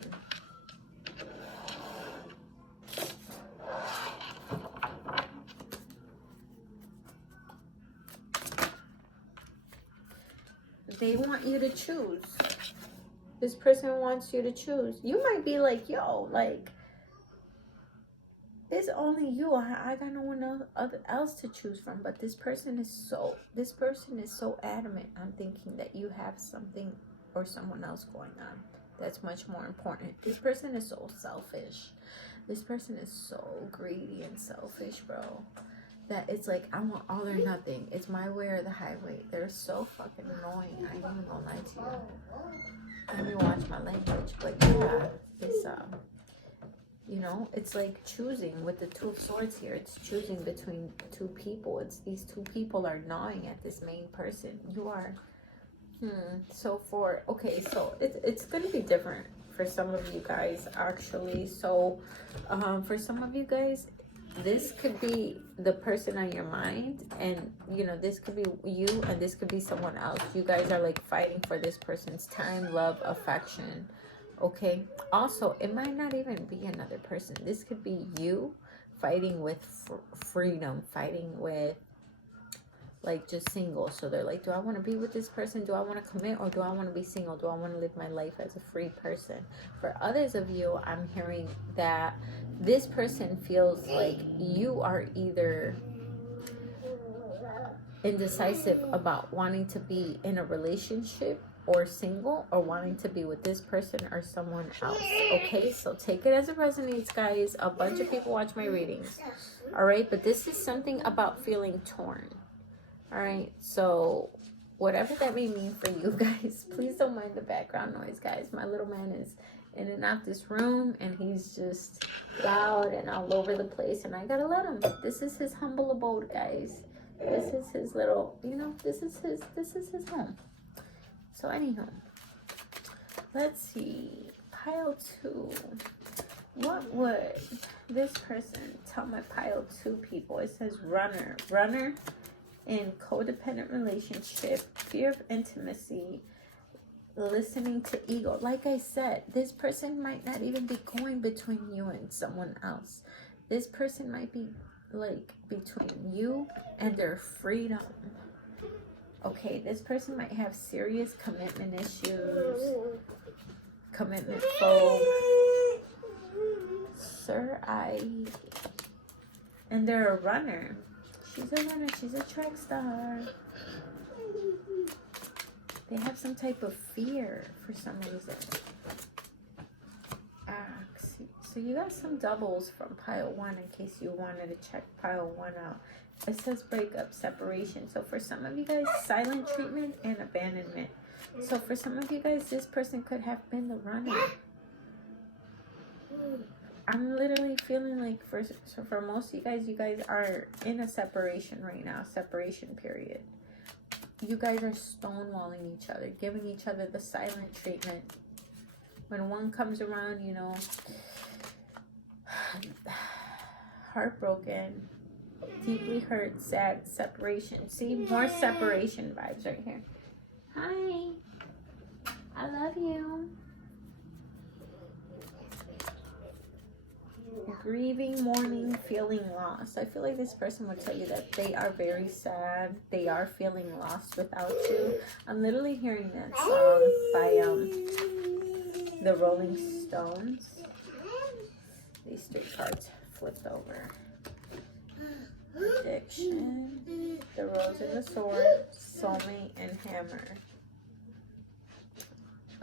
They want you to choose. This person wants you to choose. You might be like, yo, like, it's only you. I got no one else to choose from. But this person is so adamant on thinking that you have something or someone else going on that's much more important. This person is so selfish. This person is so greedy and selfish, bro, that it's like, I want all or nothing. It's my way or the highway. They're so fucking annoying. I ain't even gonna lie to you. Let me watch my language. But yeah, it's you know, it's like choosing with the Two of Swords here. It's choosing between two people. It's these two people are gnawing at this main person. You are so it's gonna be different for some of you guys, actually. So for some of you guys, this could be the person on your mind, and you know, this could be you, and this could be someone else. You guys are like fighting for this person's time, love, affection. Okay, also it might not even be another person. This could be you fighting with freedom, fighting with like just single. So they're like, do I want to be with this person? Do I want to commit, or do I want to be single? Do I want to live my life as a free person? For others of you, I'm hearing that this person feels like you are either indecisive about wanting to be in a relationship or single, or wanting to be with this person or someone else. Okay, so take it as it resonates, guys. A bunch of people watch my readings, all right? But this is something about feeling torn. All right, so whatever that may mean for you guys, please don't mind the background noise, guys. My little man is in and out this room, and he's just loud and all over the place, and I gotta let him. This is his humble abode, guys. This is his little, you know, this is his home. So anyhow, let's see. Pile 2. What would this person tell my pile 2 people? It says runner. Runner in codependent relationship, fear of intimacy, listening to ego. Like I said, this person might not even be going between you and someone else. This person might be like between you and their freedom. Okay, this person might have serious commitment issues, commitment phobe. Sir, and they're a runner. She's a runner. She's a track star. They have some type of fear for some reason. So you got some doubles from pile 1 in case you wanted to check pile 1 out. It says breakup, separation. So for some of you guys, silent treatment and abandonment. So for some of you guys, this person could have been the runner. I'm literally feeling like for most of you guys are in a separation right now, separation period. You guys are stonewalling each other, giving each other the silent treatment. When one comes around, you know, heartbroken, deeply hurt, sad, separation. See, more separation vibes right here. Hi, I love you. Grieving, mourning, feeling lost. I feel like this person would tell you that they are very sad. They are feeling lost without you. I'm literally hearing that song by the Rolling Stones. These 3 cards flipped over. Addiction, the Rose and the Sword, Soulmate, and Hammer.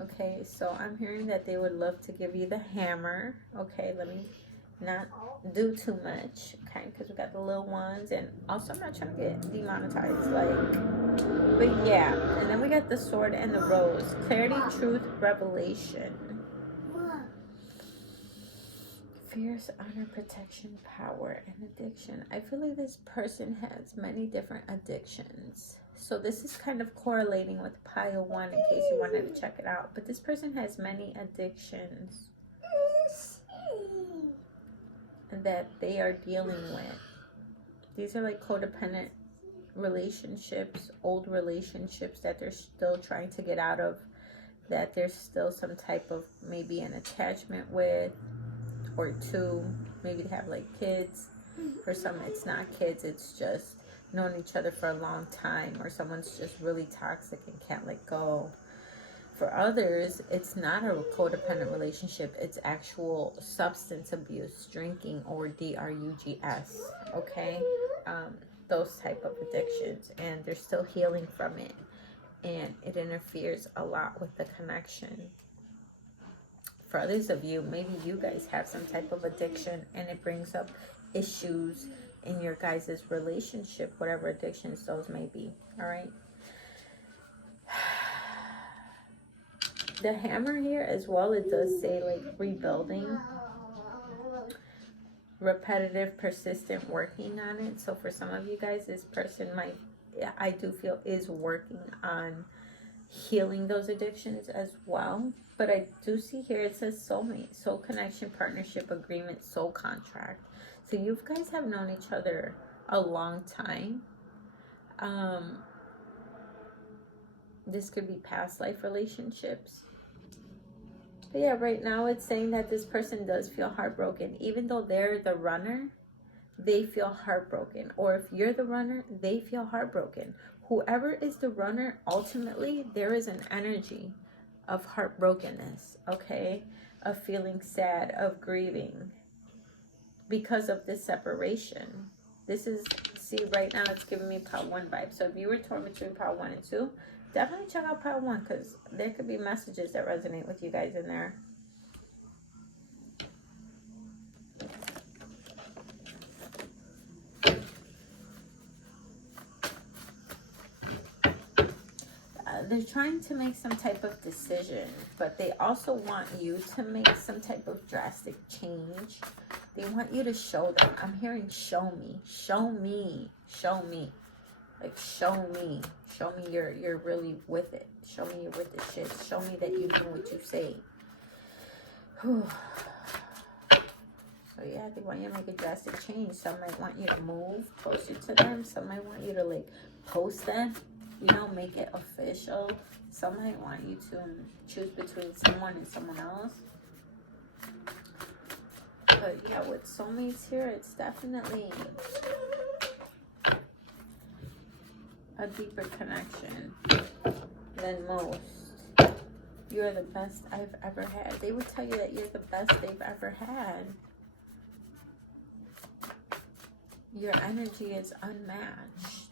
Okay, so I'm hearing that they would love to give you the hammer. Okay, let me not do too much, okay, because we got the little ones, and also I'm not trying to get demonetized, like, but yeah. And then we got the Sword and the Rose. Clarity, truth, revelation. Fierce, honor, protection, power, and addiction. I feel like this person has many different addictions. So this is kind of correlating with pile 1 in case you wanted to check it out. But this person has many addictions that they are dealing with. These are like codependent relationships, old relationships that they're still trying to get out of, that there's still some type of maybe an attachment with, or 2, maybe they have like kids. For some it's not kids, it's just known each other for a long time, or someone's just really toxic and can't let go. For others, it's not a codependent relationship, it's actual substance abuse, drinking, or drugs, okay? Those type of addictions, and they're still healing from it, and it interferes a lot with the connection. For others of you, maybe you guys have some type of addiction and it brings up issues in your guys' relationship, whatever addictions those may be. All right. The hammer here as well, it does say like rebuilding, repetitive, persistent, working on it. So for some of you guys, this person might, I do feel, is working on healing those addictions as well. But I do see here it says soulmate, soul connection, partnership, agreement, soul contract. So you guys have known each other a long time. This could be past life relationships. But yeah, right now it's saying that this person does feel heartbroken. Even though they're the runner, they feel heartbroken. Or if you're the runner, they feel heartbroken. Whoever is the runner, ultimately, there is an energy of heartbrokenness, okay? Of feeling sad, of grieving because of this separation. This is, see, right now it's giving me pile 1 vibe. So if you were torn between pile 1 and 2, definitely check out pile 1, because there could be messages that resonate with you guys in there. They're trying to make some type of decision, but they also want you to make some type of drastic change. They want you to show them. I'm hearing show me, show me, show me. Like show me you're really with it. Show me you're with the shit. Show me that you do what you say. Whew. So yeah, they want you to make a drastic change. Some might want you to move closer to them. Some might want you to like post them, you know, make it official. Some might want you to choose between someone and someone else. But yeah, with soulmates here, it's definitely a deeper connection than most. You're the best I've ever had. They would tell you that you're the best they've ever had. Your energy is unmatched.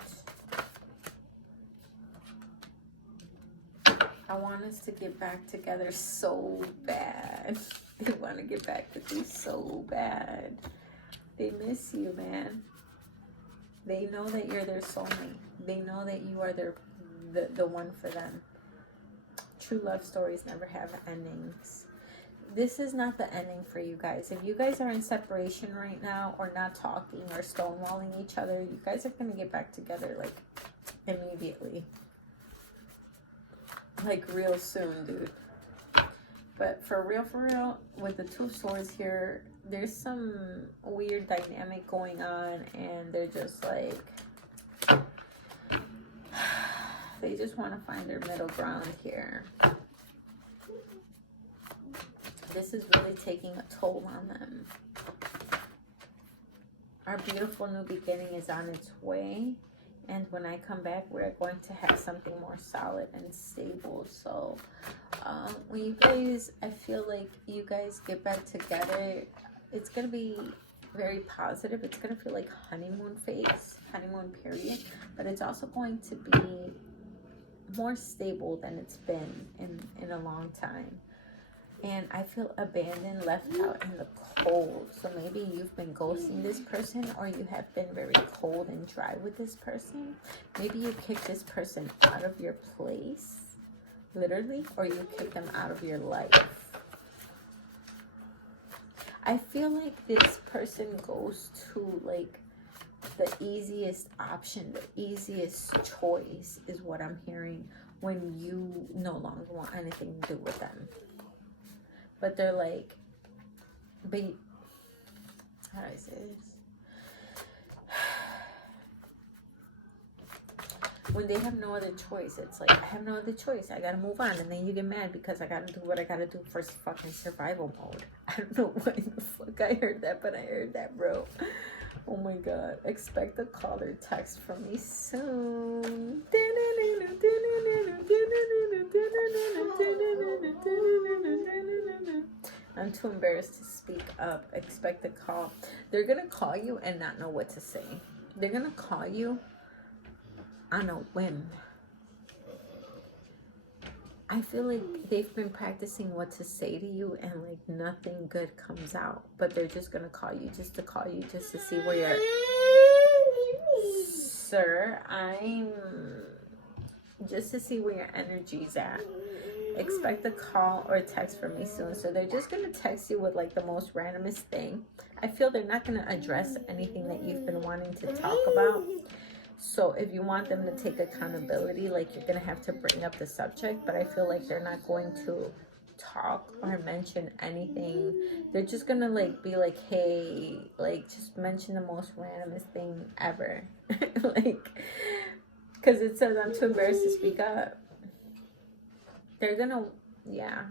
I want us to get back together so bad. They want to get back with you so bad. They miss you, man. They know that you're their soulmate. They know that you are the one for them. True love stories never have endings. This is not the ending for you guys. If you guys are in separation right now, or not talking, or stonewalling each other, you guys are going to get back together like immediately. Like real soon, dude. But for real, with the 2 of Swords here, there's some weird dynamic going on, and they're just like, they just want to find their middle ground here. This is really taking a toll on them. Our beautiful new beginning is on its way. And when I come back, we're going to have something more solid and stable. So when you guys, I feel like you guys get back together, it's going to be very positive. It's going to feel like honeymoon phase, honeymoon period, but it's also going to be more stable than it's been in a long time. And I feel abandoned, left out in the cold. So maybe you've been ghosting this person, or you have been very cold and dry with this person. Maybe you kicked this person out of your place, literally, or you kicked them out of your life. I feel like this person goes to like the easiest option, the easiest choice is what I'm hearing when you no longer want anything to do with them. But they're like, but how do I say this? When they have no other choice, it's like, I have no other choice. I gotta move on. And then you get mad because I gotta do what I gotta do for fucking survival mode. I don't know why the fuck I heard that, but I heard that, bro. Oh my god. Expect a call or text from me soon. I'm too embarrassed to speak up. Expect a call. They're gonna call you and not know what to say. They're gonna call you on a whim. I feel like they've been practicing what to say to you and like nothing good comes out. But they're just gonna call you just to call you, just to see where you're at. Sir, I'm just to see where your energy's at. Expect a call or a text from me soon. So they're just gonna text you with like the most randomest thing. I feel they're not gonna address anything that you've been wanting to talk about. So if you want them to take accountability, like you're gonna have to bring up the subject, but I feel like they're not going to talk or mention anything. They're just gonna like be like, hey, like just mention the most randomest thing ever. Like, because it says I'm too embarrassed to speak up. They're gonna, yeah.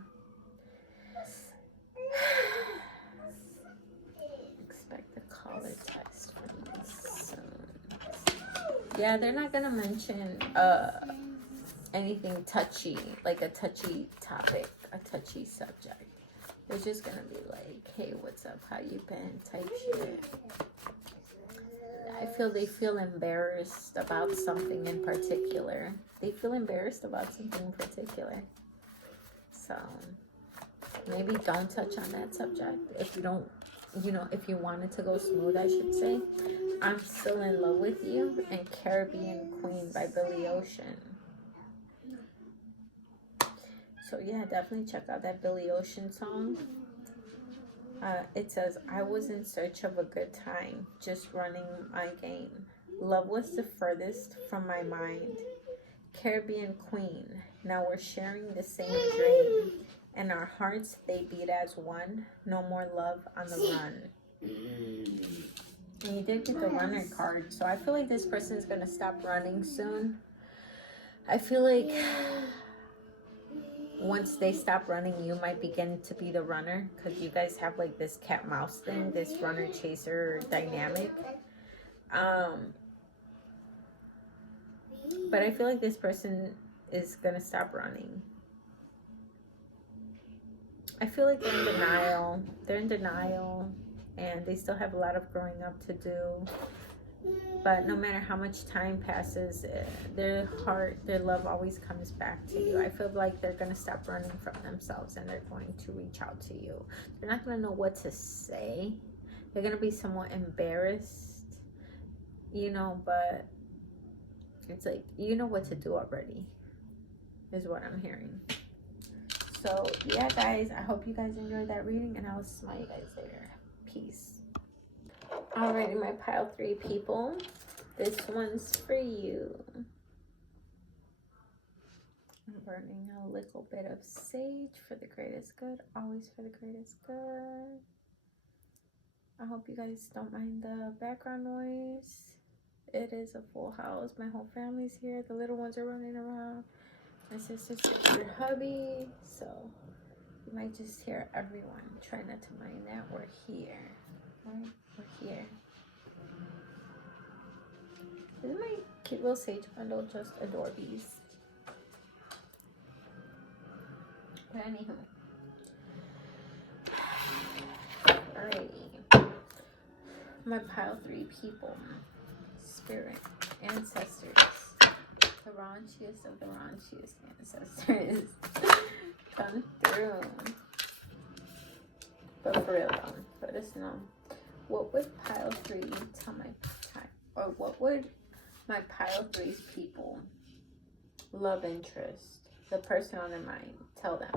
Expect a call or text from me soon. Yeah, they're not gonna mention anything touchy, like a touchy topic, a touchy subject. They're just gonna be like, hey, what's up, how you been, type shit. I feel they feel embarrassed about something in particular. They feel embarrassed about something in particular. So maybe don't touch on that subject. If you don't, you know, if you want it to go smooth, I should say. I'm Still in Love with You and Caribbean Queen by Billy Ocean. So yeah, definitely check out that Billy Ocean song. It says, I was in search of a good time, just running my game. Love was the furthest from my mind. Caribbean Queen, now we're sharing the same dream. And our hearts, they beat as one. No more love on the run. And you did get the runner card. So I feel like this person is going to stop running soon. I feel like once they stop running, you might begin to be the runner, because you guys have like this cat mouse thing, this runner chaser dynamic. But I feel like this person is gonna stop running. I feel like they're in denial. They're in denial, and they still have a lot of growing up to do. But no matter how much time passes, their heart, their love always comes back to you. I feel like they're going to stop running from themselves, and they're going to reach out to you. They're not going to know what to say. They're going to be somewhat embarrassed, you know, but it's like, you know what to do already, is what I'm hearing. So, yeah, guys, I hope you guys enjoyed that reading, and I'll smile you guys later. Peace. Alrighty, my pile 3 people, this one's for you. I'm burning a little bit of sage for the greatest good, always for the greatest good. I hope you guys don't mind the background noise. It is a full house. My whole family's here. The little ones are running around. My sister's with her hubby, so you might just hear everyone. Try not to mind that. We're here. Right? We're here. This is my cute little sage bundle, just adorbies. But anywho. Alrighty. My pile 3 people, spirit, ancestors, the raunchiest of the raunchiest ancestors, come through. But for real though, let us know. What would pile 3 tell my time? Or what would my pile 3's people, love interest, the person on their mind, tell them?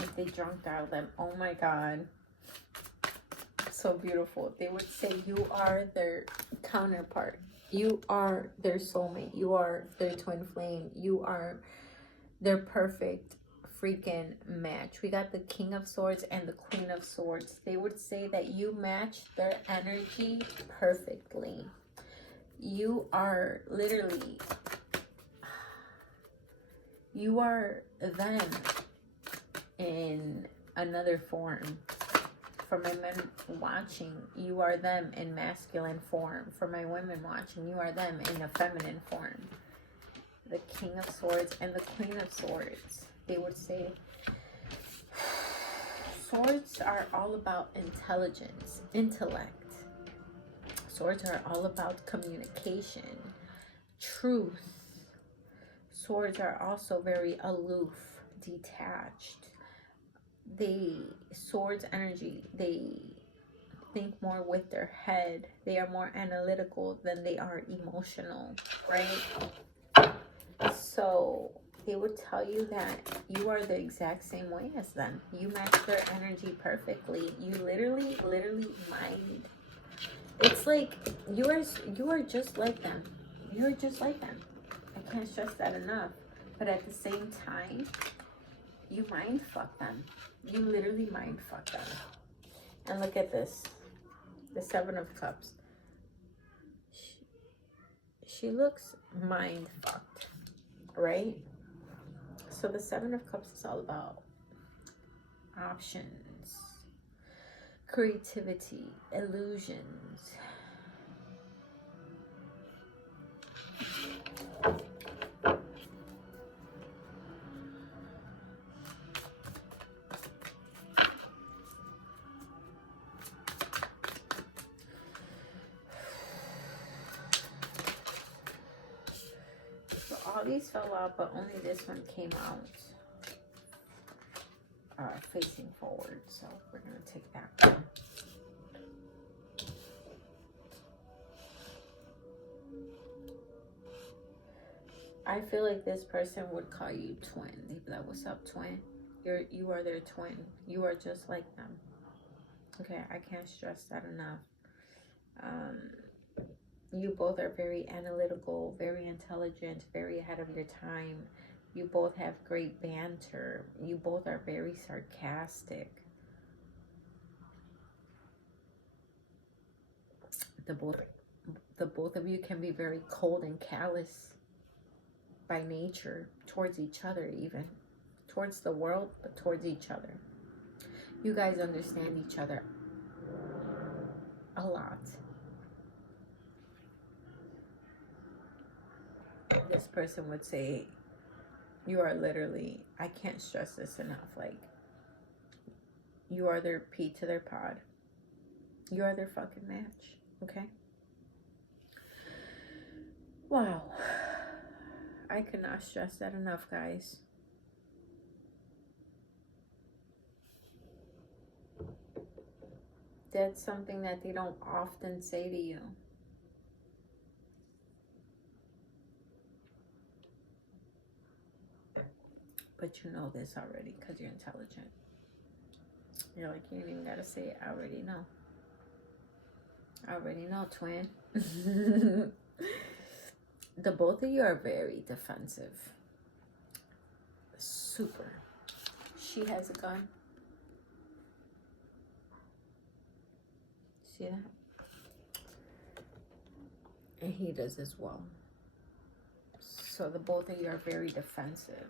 If they drunk dial them, oh my God. So beautiful. They would say you are their counterpart. You are their soulmate. You are their twin flame. You are their perfect freaking match. We got the King of Swords and the Queen of Swords. They would say that you match their energy perfectly. You are literally, you are them in another form. For my men watching, you are them in masculine form. For my women watching, you are them in a feminine form. The King of Swords and the Queen of Swords. They would say, swords are all about intelligence, intellect. Swords are all about communication, truth. Swords are also very aloof, detached. Swords energy, they think more with their head. They are more analytical than they are emotional, right? So they would tell you that you are the exact same way as them. You match their energy perfectly. You literally mind. It's like you are just like them. You're just like them. I can't stress that enough. But at the same time, you mind fuck them. You literally mind fuck them. And look at this. The 7 of Cups. She looks mind fucked, right? So the 7 of Cups is all about options, creativity, illusions. So all these fell out, but only this one came out facing forward. So we're going to take that one. I feel like this person would call you twin. They'd be like, what's up, twin? You are their twin. You are just like them. Okay, I can't stress that enough. You both are very analytical, very intelligent, very ahead of your time. You both have great banter. You both are very sarcastic. The both of you can be very cold and callous by nature, towards each other, even towards the world, but towards each other. You guys understand each other a lot. This person would say, you are literally, I can't stress this enough, like, you are their P to their pod. You are their fucking match, okay? Wow. I cannot stress that enough, guys. That's something that they don't often say to you. But you know this already because you're intelligent. You're like, you ain't even gotta say it. I already know. I already know, twin. The both of you are very defensive. Super. She has a gun. See that? And he does as well. So the both of you are very defensive.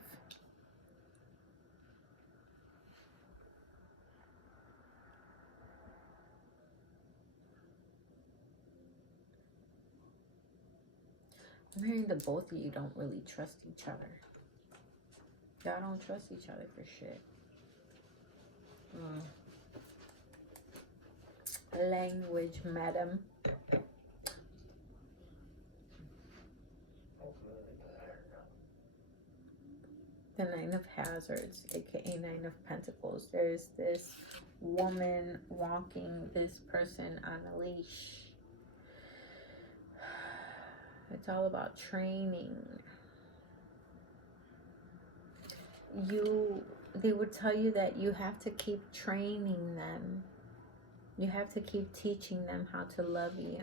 I'm hearing the both of you don't really trust each other. Y'all don't trust each other for shit. language, madam. The Nine of Hazards, aka Nine of Pentacles. There's this woman walking this person on a leash. It's all about training. They would tell you that you have to keep training them. You have to keep teaching them how to love you.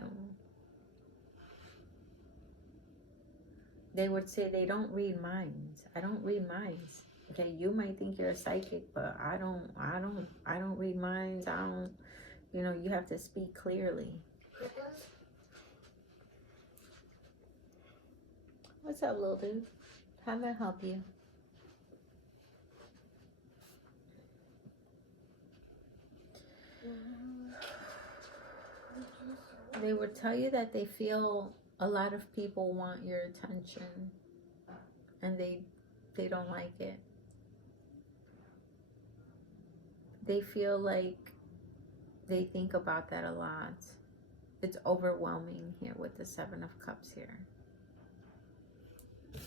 They would say they don't read minds. I don't read minds. Okay, you might think you're a psychic, but I don't read minds. You have to speak clearly. What's up, little dude? How may I help you? They would tell you that they feel a lot of people want your attention and they don't like it. They feel like they think about that a lot. It's overwhelming here with the Seven of Cups here.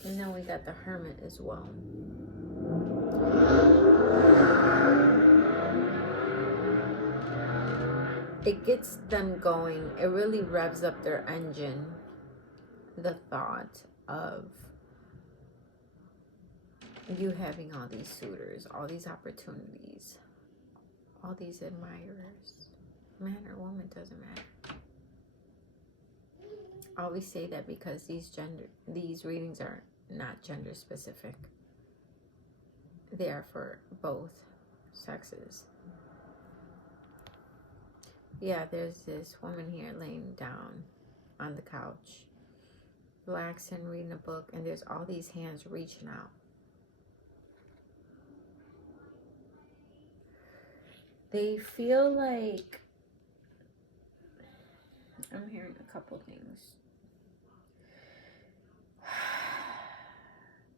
And then we got the Hermit as well. It gets them going. It really revs up their engine. The thought of you having all these suitors, all these opportunities, all these admirers. Man or woman, doesn't matter. I always say that because these readings are not gender specific. They are for both sexes. Yeah, there's this woman here laying down on the couch, relaxing, reading a book, and there's all these hands reaching out. They feel like, I'm hearing a couple things.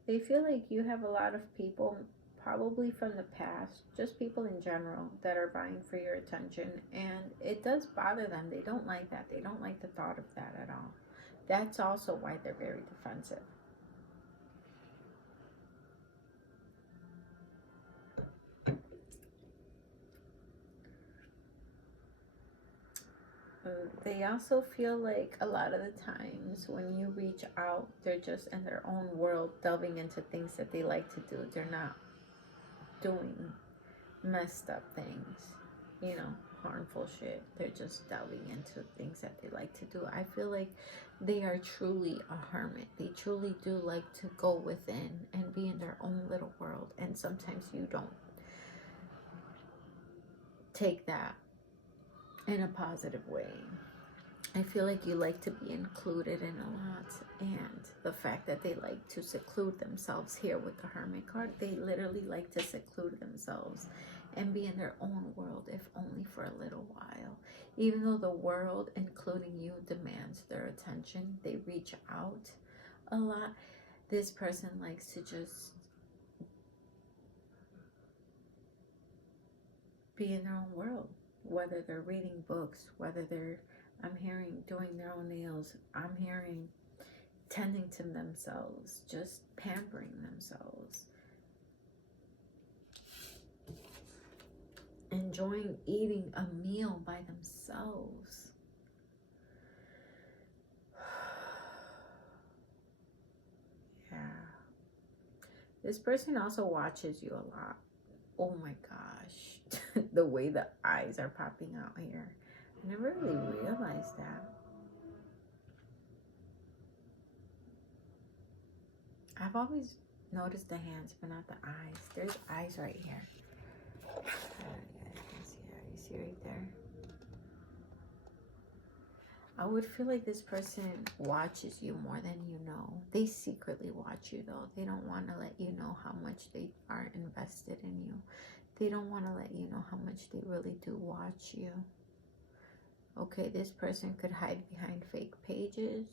They feel like you have a lot of people, probably from the past, just people in general, that are vying for your attention, and it does bother them. They don't like that. They don't like the thought of that at all. That's also why they're very defensive. They also feel like a lot of the times when you reach out, they're just in their own world, delving into things that they like to do. They're not doing messed up things, harmful shit. They're just delving into things that they like to do. I feel like they are truly a hermit. They truly do like to go within and be in their own little world. And sometimes you don't take that in a positive way. I feel like you like to be included in a lot, and the fact that they like to seclude themselves here with the Hermit card, they literally like to seclude themselves and be in their own world, if only for a little while. Even though the world, including you, demands their attention, they reach out a lot. This person likes to just be in their own world, whether they're reading books, whether they're, I'm hearing, doing their own nails, I'm hearing tending to themselves, just pampering themselves, enjoying eating a meal by themselves. Yeah. This person also watches you a lot. Oh my gosh. The way the eyes are popping out here. I never really realized that. I've always noticed the hands, but not the eyes. There's eyes right here. You see right there? I would feel like this person watches you more than you know. They secretly watch you though. They don't want to let you know how much they are invested in you. They don't want to let you know how much they really do watch you. Okay, this person could hide behind fake pages.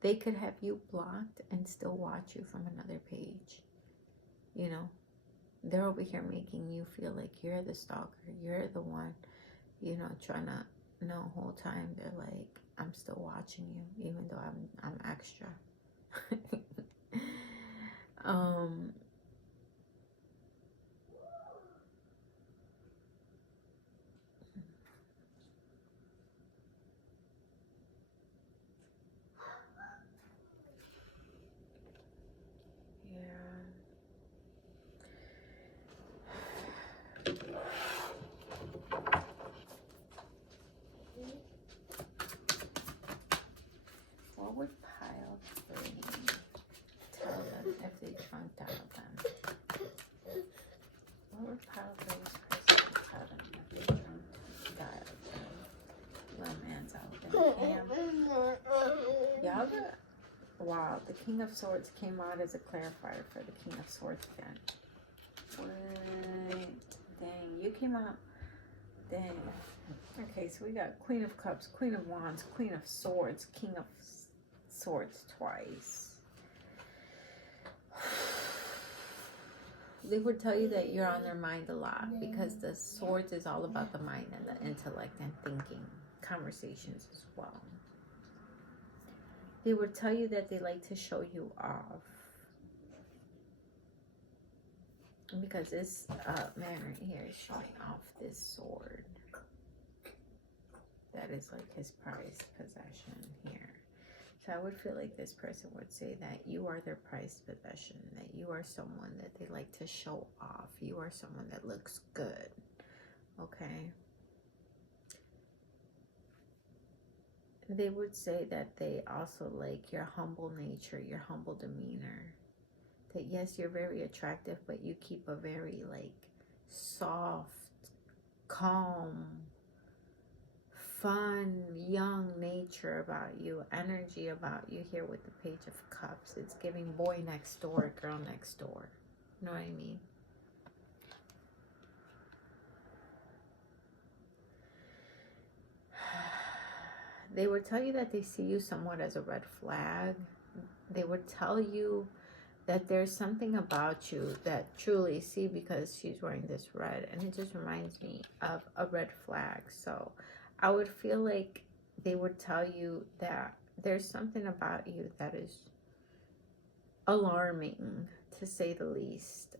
They could have you blocked and still watch you from another page. They're over here making you feel like you're the stalker. You're the one you know, trying to know whole time they're like, I'm still watching you, even though I'm extra. What would pile 3 tell them if they drunk out of them? What would pile 3's person tell them if they drunk out of them? Little man's out there. Y'all got, wow, the King of Swords came out as a clarifier for the King of Swords again. What? Dang, you came out. Dang. Okay, so we got Queen of Cups, Queen of Wands, Queen of Swords, King of Swords twice. They would tell you that you're on their mind a lot because the swords is all about the mind and the intellect and thinking, conversations as well. They would tell you that they like to show you off. Because this man right here is showing off this sword. That is like his prized possession here. So I would feel like this person would say that you are their prized possession, that you are someone that they like to show off. You are someone that looks good, okay? They would say that they also like your humble nature, your humble demeanor. That yes, you're very attractive, but you keep a very like soft, calm, fun, young nature about you, energy about you here with the Page of Cups. It's giving boy next door, girl next door. You know what I mean? They would tell you that they see you somewhat as a red flag. They would tell you that there's something about you that truly, see, because she's wearing this red, and it just reminds me of a red flag. So I would feel like they would tell you that there's something about you that is alarming, to say the least.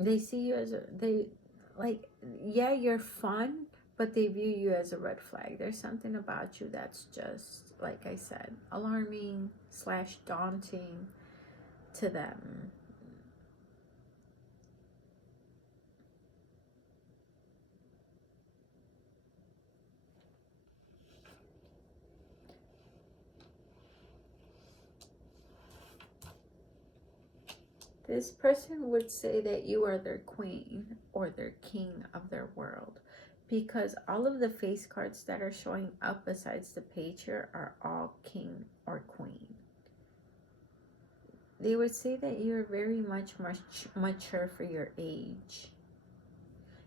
They see you as yeah, you're fun, but they view you as a red flag. There's something about you that's just, like I said, alarming / daunting to them. This person would say that you are their queen or their king of their world, because all of the face cards that are showing up besides the page here are all king or queen. They would say that you're very much mature for your age.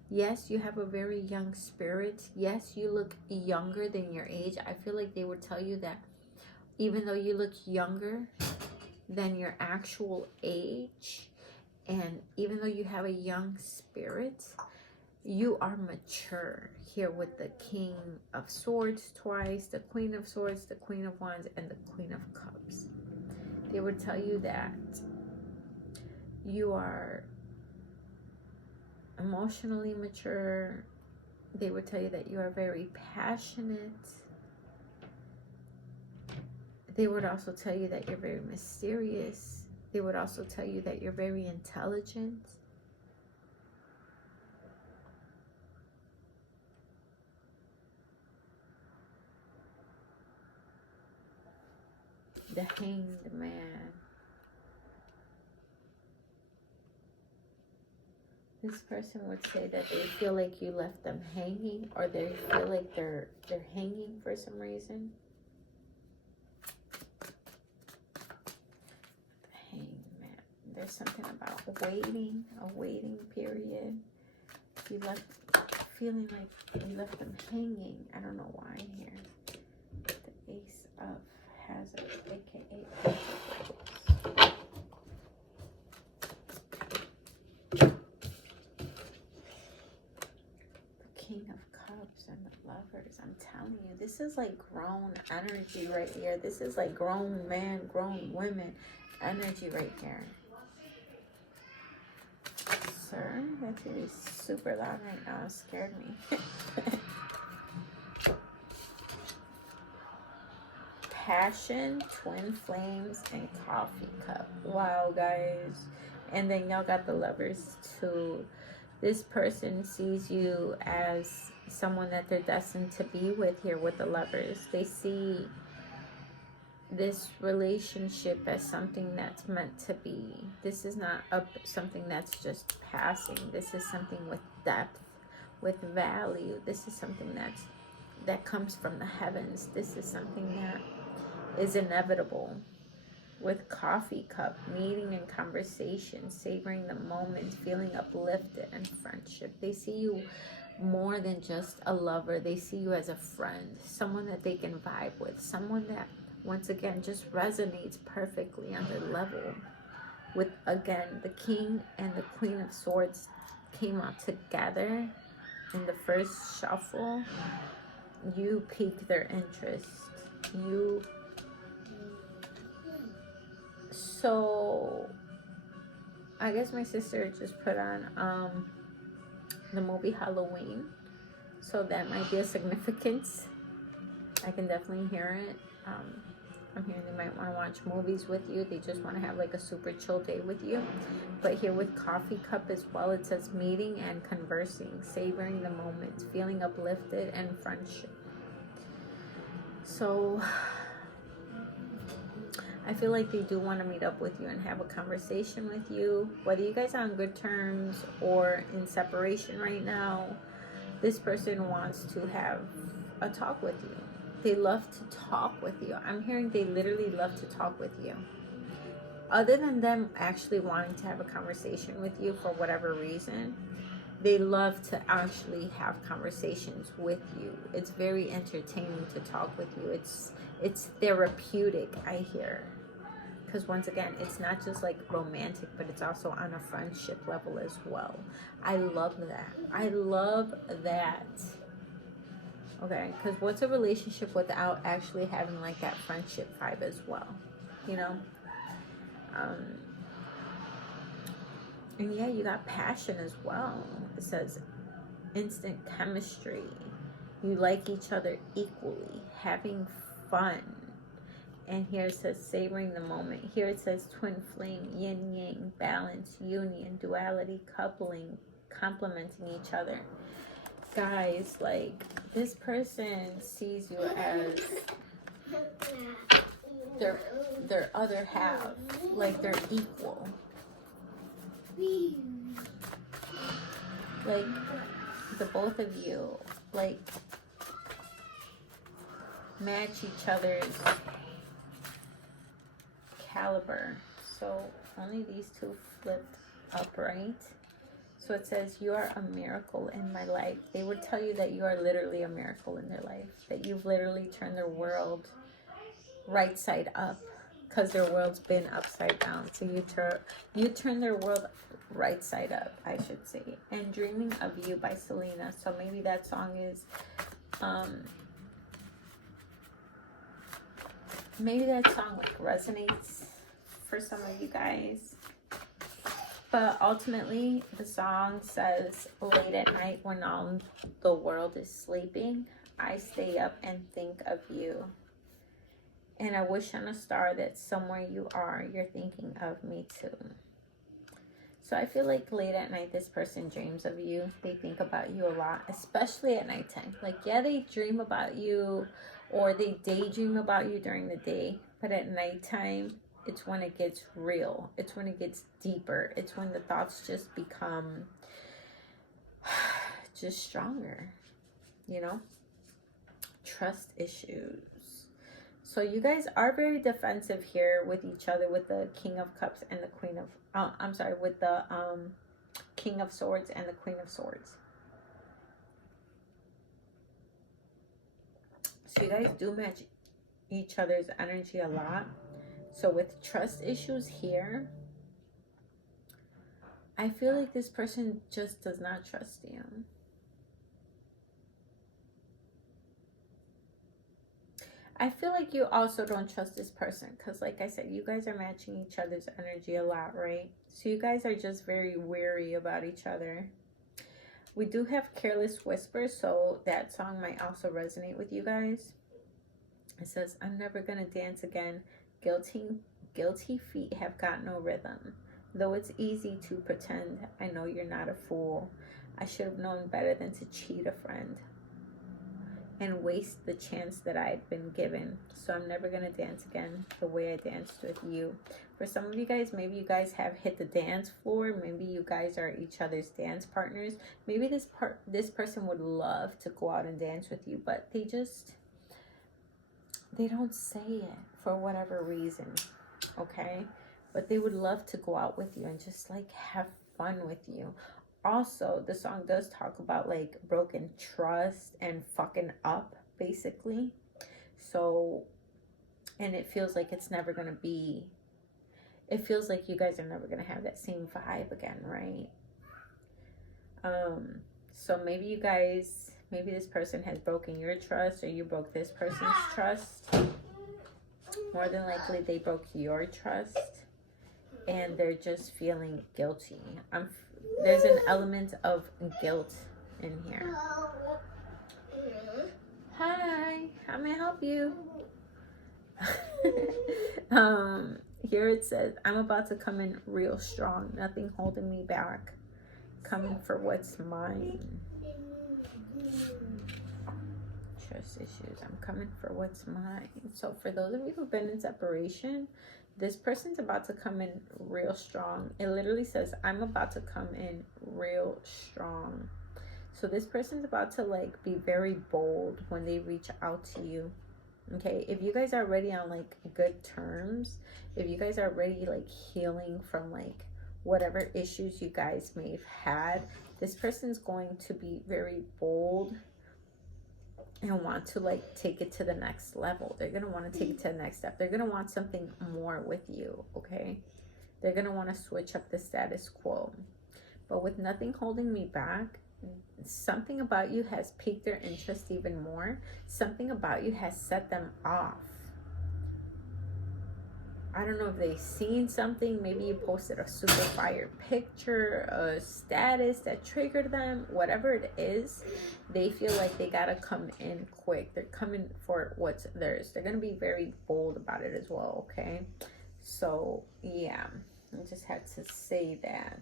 Yes, you have a very young spirit. Yes, you look younger than your age. I feel like they would tell you that even though you look younger than your actual age, and even though you have a young spirit, you are mature here with the King of Swords twice, the Queen of Swords, the Queen of Wands, and the Queen of Cups. They would tell you that you are emotionally mature. They would tell you that you are very passionate. They would also tell you that you're very mysterious. They would also tell you that you're very intelligent. The Hanged Man. This person would say that they feel like you left them hanging, or they feel like they're hanging for some reason. The Hanged Man. There's something about waiting, a waiting period. You left feeling like you left them hanging. I don't know why here. The Ace of Hazards, aka Pentacles. This is like grown energy right here. This is like grown man, grown women energy right here. Sir, that TV is super loud right now. It scared me. Passion, twin flames, and coffee cup. Wow, guys. And then y'all got the lovers too. This person sees you as someone that they're destined to be with here with the lovers. They see this relationship as something that's meant to be. This is not something that's just passing. This is something with depth, with value. This is something that comes from the heavens. This is something that is inevitable. With coffee cup, meeting and conversation, savoring the moment, feeling uplifted, and friendship. They see you more than just a lover. They see you as a friend, someone that they can vibe with, someone that, once again, just resonates perfectly on their level. With, again, the King and the Queen of Swords came out together in the first shuffle. You piqued their interest. So I guess my sister just put on the movie Halloween, so that might be a significance. I can definitely hear it. I'm hearing they might want to watch movies with you. They just want to have like a super chill day with you. But here with coffee cup as well, it says meeting and conversing, savoring the moment, feeling uplifted, and friendship. So I feel like they do want to meet up with you and have a conversation with you. Whether you guys are on good terms or in separation right now, this person wants to have a talk with you. They love to talk with you. I'm hearing they literally love to talk with you. Other than them actually wanting to have a conversation with you for whatever reason, they love to actually have conversations with you. It's very entertaining to talk with you. It's therapeutic, I hear. Because once again, it's not just like romantic, but it's also on a friendship level as well. I love that. I love that. Okay, because what's a relationship without actually having like that friendship vibe as well? You know? And yeah, you got passion as well. It says instant chemistry. You like each other equally, having fun. And here it says savoring the moment. Here it says twin flame, yin yang, balance, union, duality, coupling, complementing each other. Guys, like, this person sees you as their other half, like they're equal. Like, the both of you, like, match each other's caliber. So only these two flipped upright. So it says, you are a miracle in my life. They would tell you that you are literally a miracle in their life, that you've literally turned their world right side up, because their world's been upside down. So you turn their world right side up, I should say. And Dreaming of You by Selena. So maybe that song is maybe that song like resonates for some of you guys. But ultimately, the song says, late at night when all the world is sleeping, I stay up and think of you. And I wish on a star that somewhere you are, you're thinking of me too. So I feel like late at night, this person dreams of you. They think about you a lot, especially at nighttime. Like, yeah, they dream about you or they daydream about you during the day. But at nighttime, it's when it gets real. It's when it gets deeper. It's when the thoughts just become just stronger, you know? Trust issues. So you guys are very defensive here with each other, with the King of Cups and the Queen of, with the King of Swords and the Queen of Swords. So you guys do match each other's energy a lot. So with trust issues here, I feel like this person just does not trust you. I feel like you also don't trust this person because, like I said, you guys are matching each other's energy a lot, right? So you guys are just very wary about each other. We do have Careless Whisper, so that song might also resonate with you guys. It says, I'm never gonna dance again. Guilty feet have got no rhythm. Though it's easy to pretend, I know you're not a fool. I should have known better than to cheat a friend and waste the chance that I'd been given. So I'm never gonna dance again the way I danced with you. For some of you guys, maybe you guys have hit the dance floor. Maybe you guys are each other's dance partners. Maybe this person would love to go out and dance with you, but they don't say it for whatever reason, okay? But they would love to go out with you and just like have fun with you. Also, the song does talk about like broken trust and fucking up, basically. So, and it feels like it's never gonna be, it feels like you guys are never gonna have that same vibe again, right? So maybe maybe this person has broken your trust or you broke this person's trust. More than likely they broke your trust and they're just feeling guilty. There's an element of guilt in here. Hi, how may I help you? Here it says, I'm about to come in real strong, nothing holding me back. Coming for what's mine. Trust issues. I'm coming for what's mine. So for those of you who've been in separation, this person's about to come in real strong. It literally says, I'm about to come in real strong. So this person's about to like be very bold when they reach out to you. Okay, if you guys are already on like good terms, if you guys are already like healing from like whatever issues you guys may have had, this person's going to be very bold and want to like take it to the next level. They're going to want to take it to the next step. They're going to want something more with you, okay? They're going to want to switch up the status quo. But with nothing holding me back, something about you has piqued their interest even more. Something about you has set them off. I don't know if they've seen something. Maybe you posted a super fire picture, a status that triggered them. Whatever it is, they feel like they gotta come in quick. They're coming for what's theirs. They're gonna be very bold about it as well, okay? So, yeah. I just had to say that.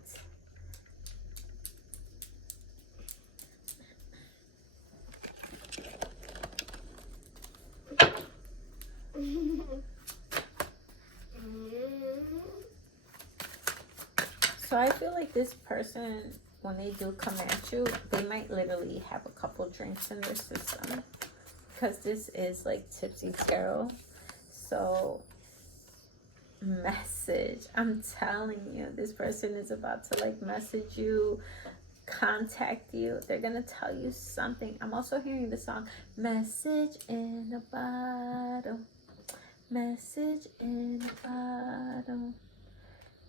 So I feel like this person, when they do come at you, they might literally have a couple drinks in their system. Because this is like Tipsy Tarot. So, message. I'm telling you, this person is about to like message you, contact you. They're going to tell you something. I'm also hearing the song, Message in a Bottle. Message in a Bottle.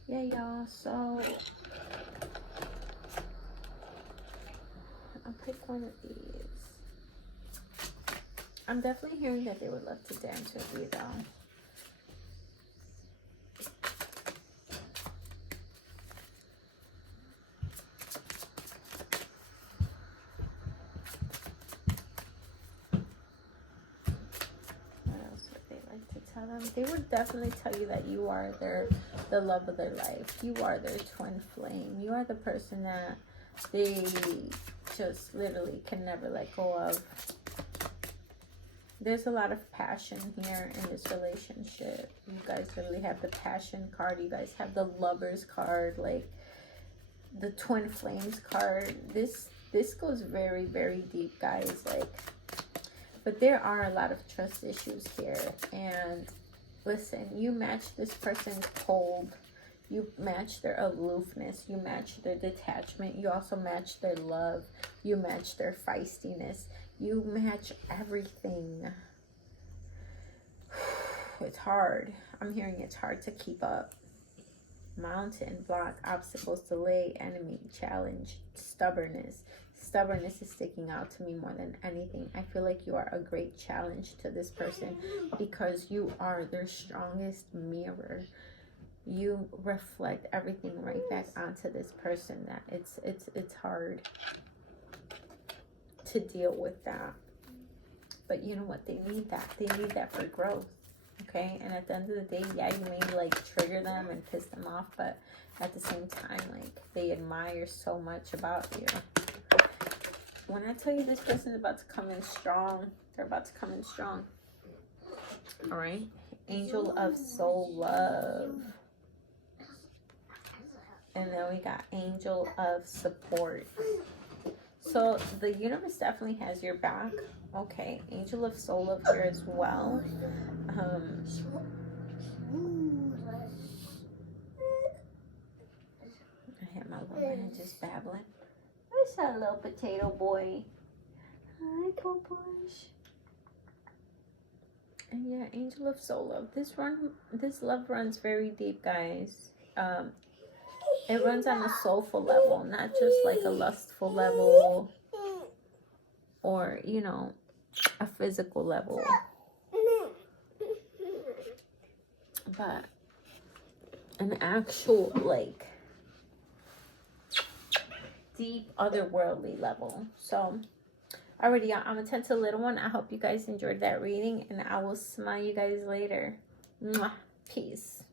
Yeah, y'all, so I'll pick one of these. I'm definitely hearing that they would love to dance with you, though. They would definitely tell you that you are the love of their life. You are their twin flame. You are the person that they just literally can never let go of. There's a lot of passion here in this relationship. You guys literally have the passion card. You guys have the lovers card, like the twin flames card. This goes very, very deep, guys. Like, but there are a lot of trust issues here. And listen, you match this person's cold. You match their aloofness. You match their detachment. You also match their love. You match their feistiness. You match everything. It's hard. I'm hearing it's hard to keep up. Mountain, block, obstacles, delay, enemy, challenge, stubbornness, Stubbornness is sticking out to me more than anything. I feel like you are a great challenge to this person because you are their strongest mirror. You reflect everything right back onto this person. That it's hard to deal with that. But you know what? They need that. They need that for growth. Okay? And at the end of the day, yeah, you may like trigger them and piss them off, but at the same time, like, they admire so much about you. When I tell you this person is about to come in strong, they're about to come in strong. All right? Angel of Soul Love. And then we got Angel of Support. So the universe definitely has your back. Okay, Angel of Soul Love here as well. I had my little man just babbling. Where's that little potato boy? Hi, Poposh. And yeah, Angel of Soul Love. This love runs very deep, guys. It runs on a soulful level, not just like a lustful level or, you know, a physical level. But an actual, like, deep otherworldly level. So, alrighty, y'all, I'm gonna tend to little one. I hope you guys enjoyed that reading, and I will smile you guys later. Mwah. Peace.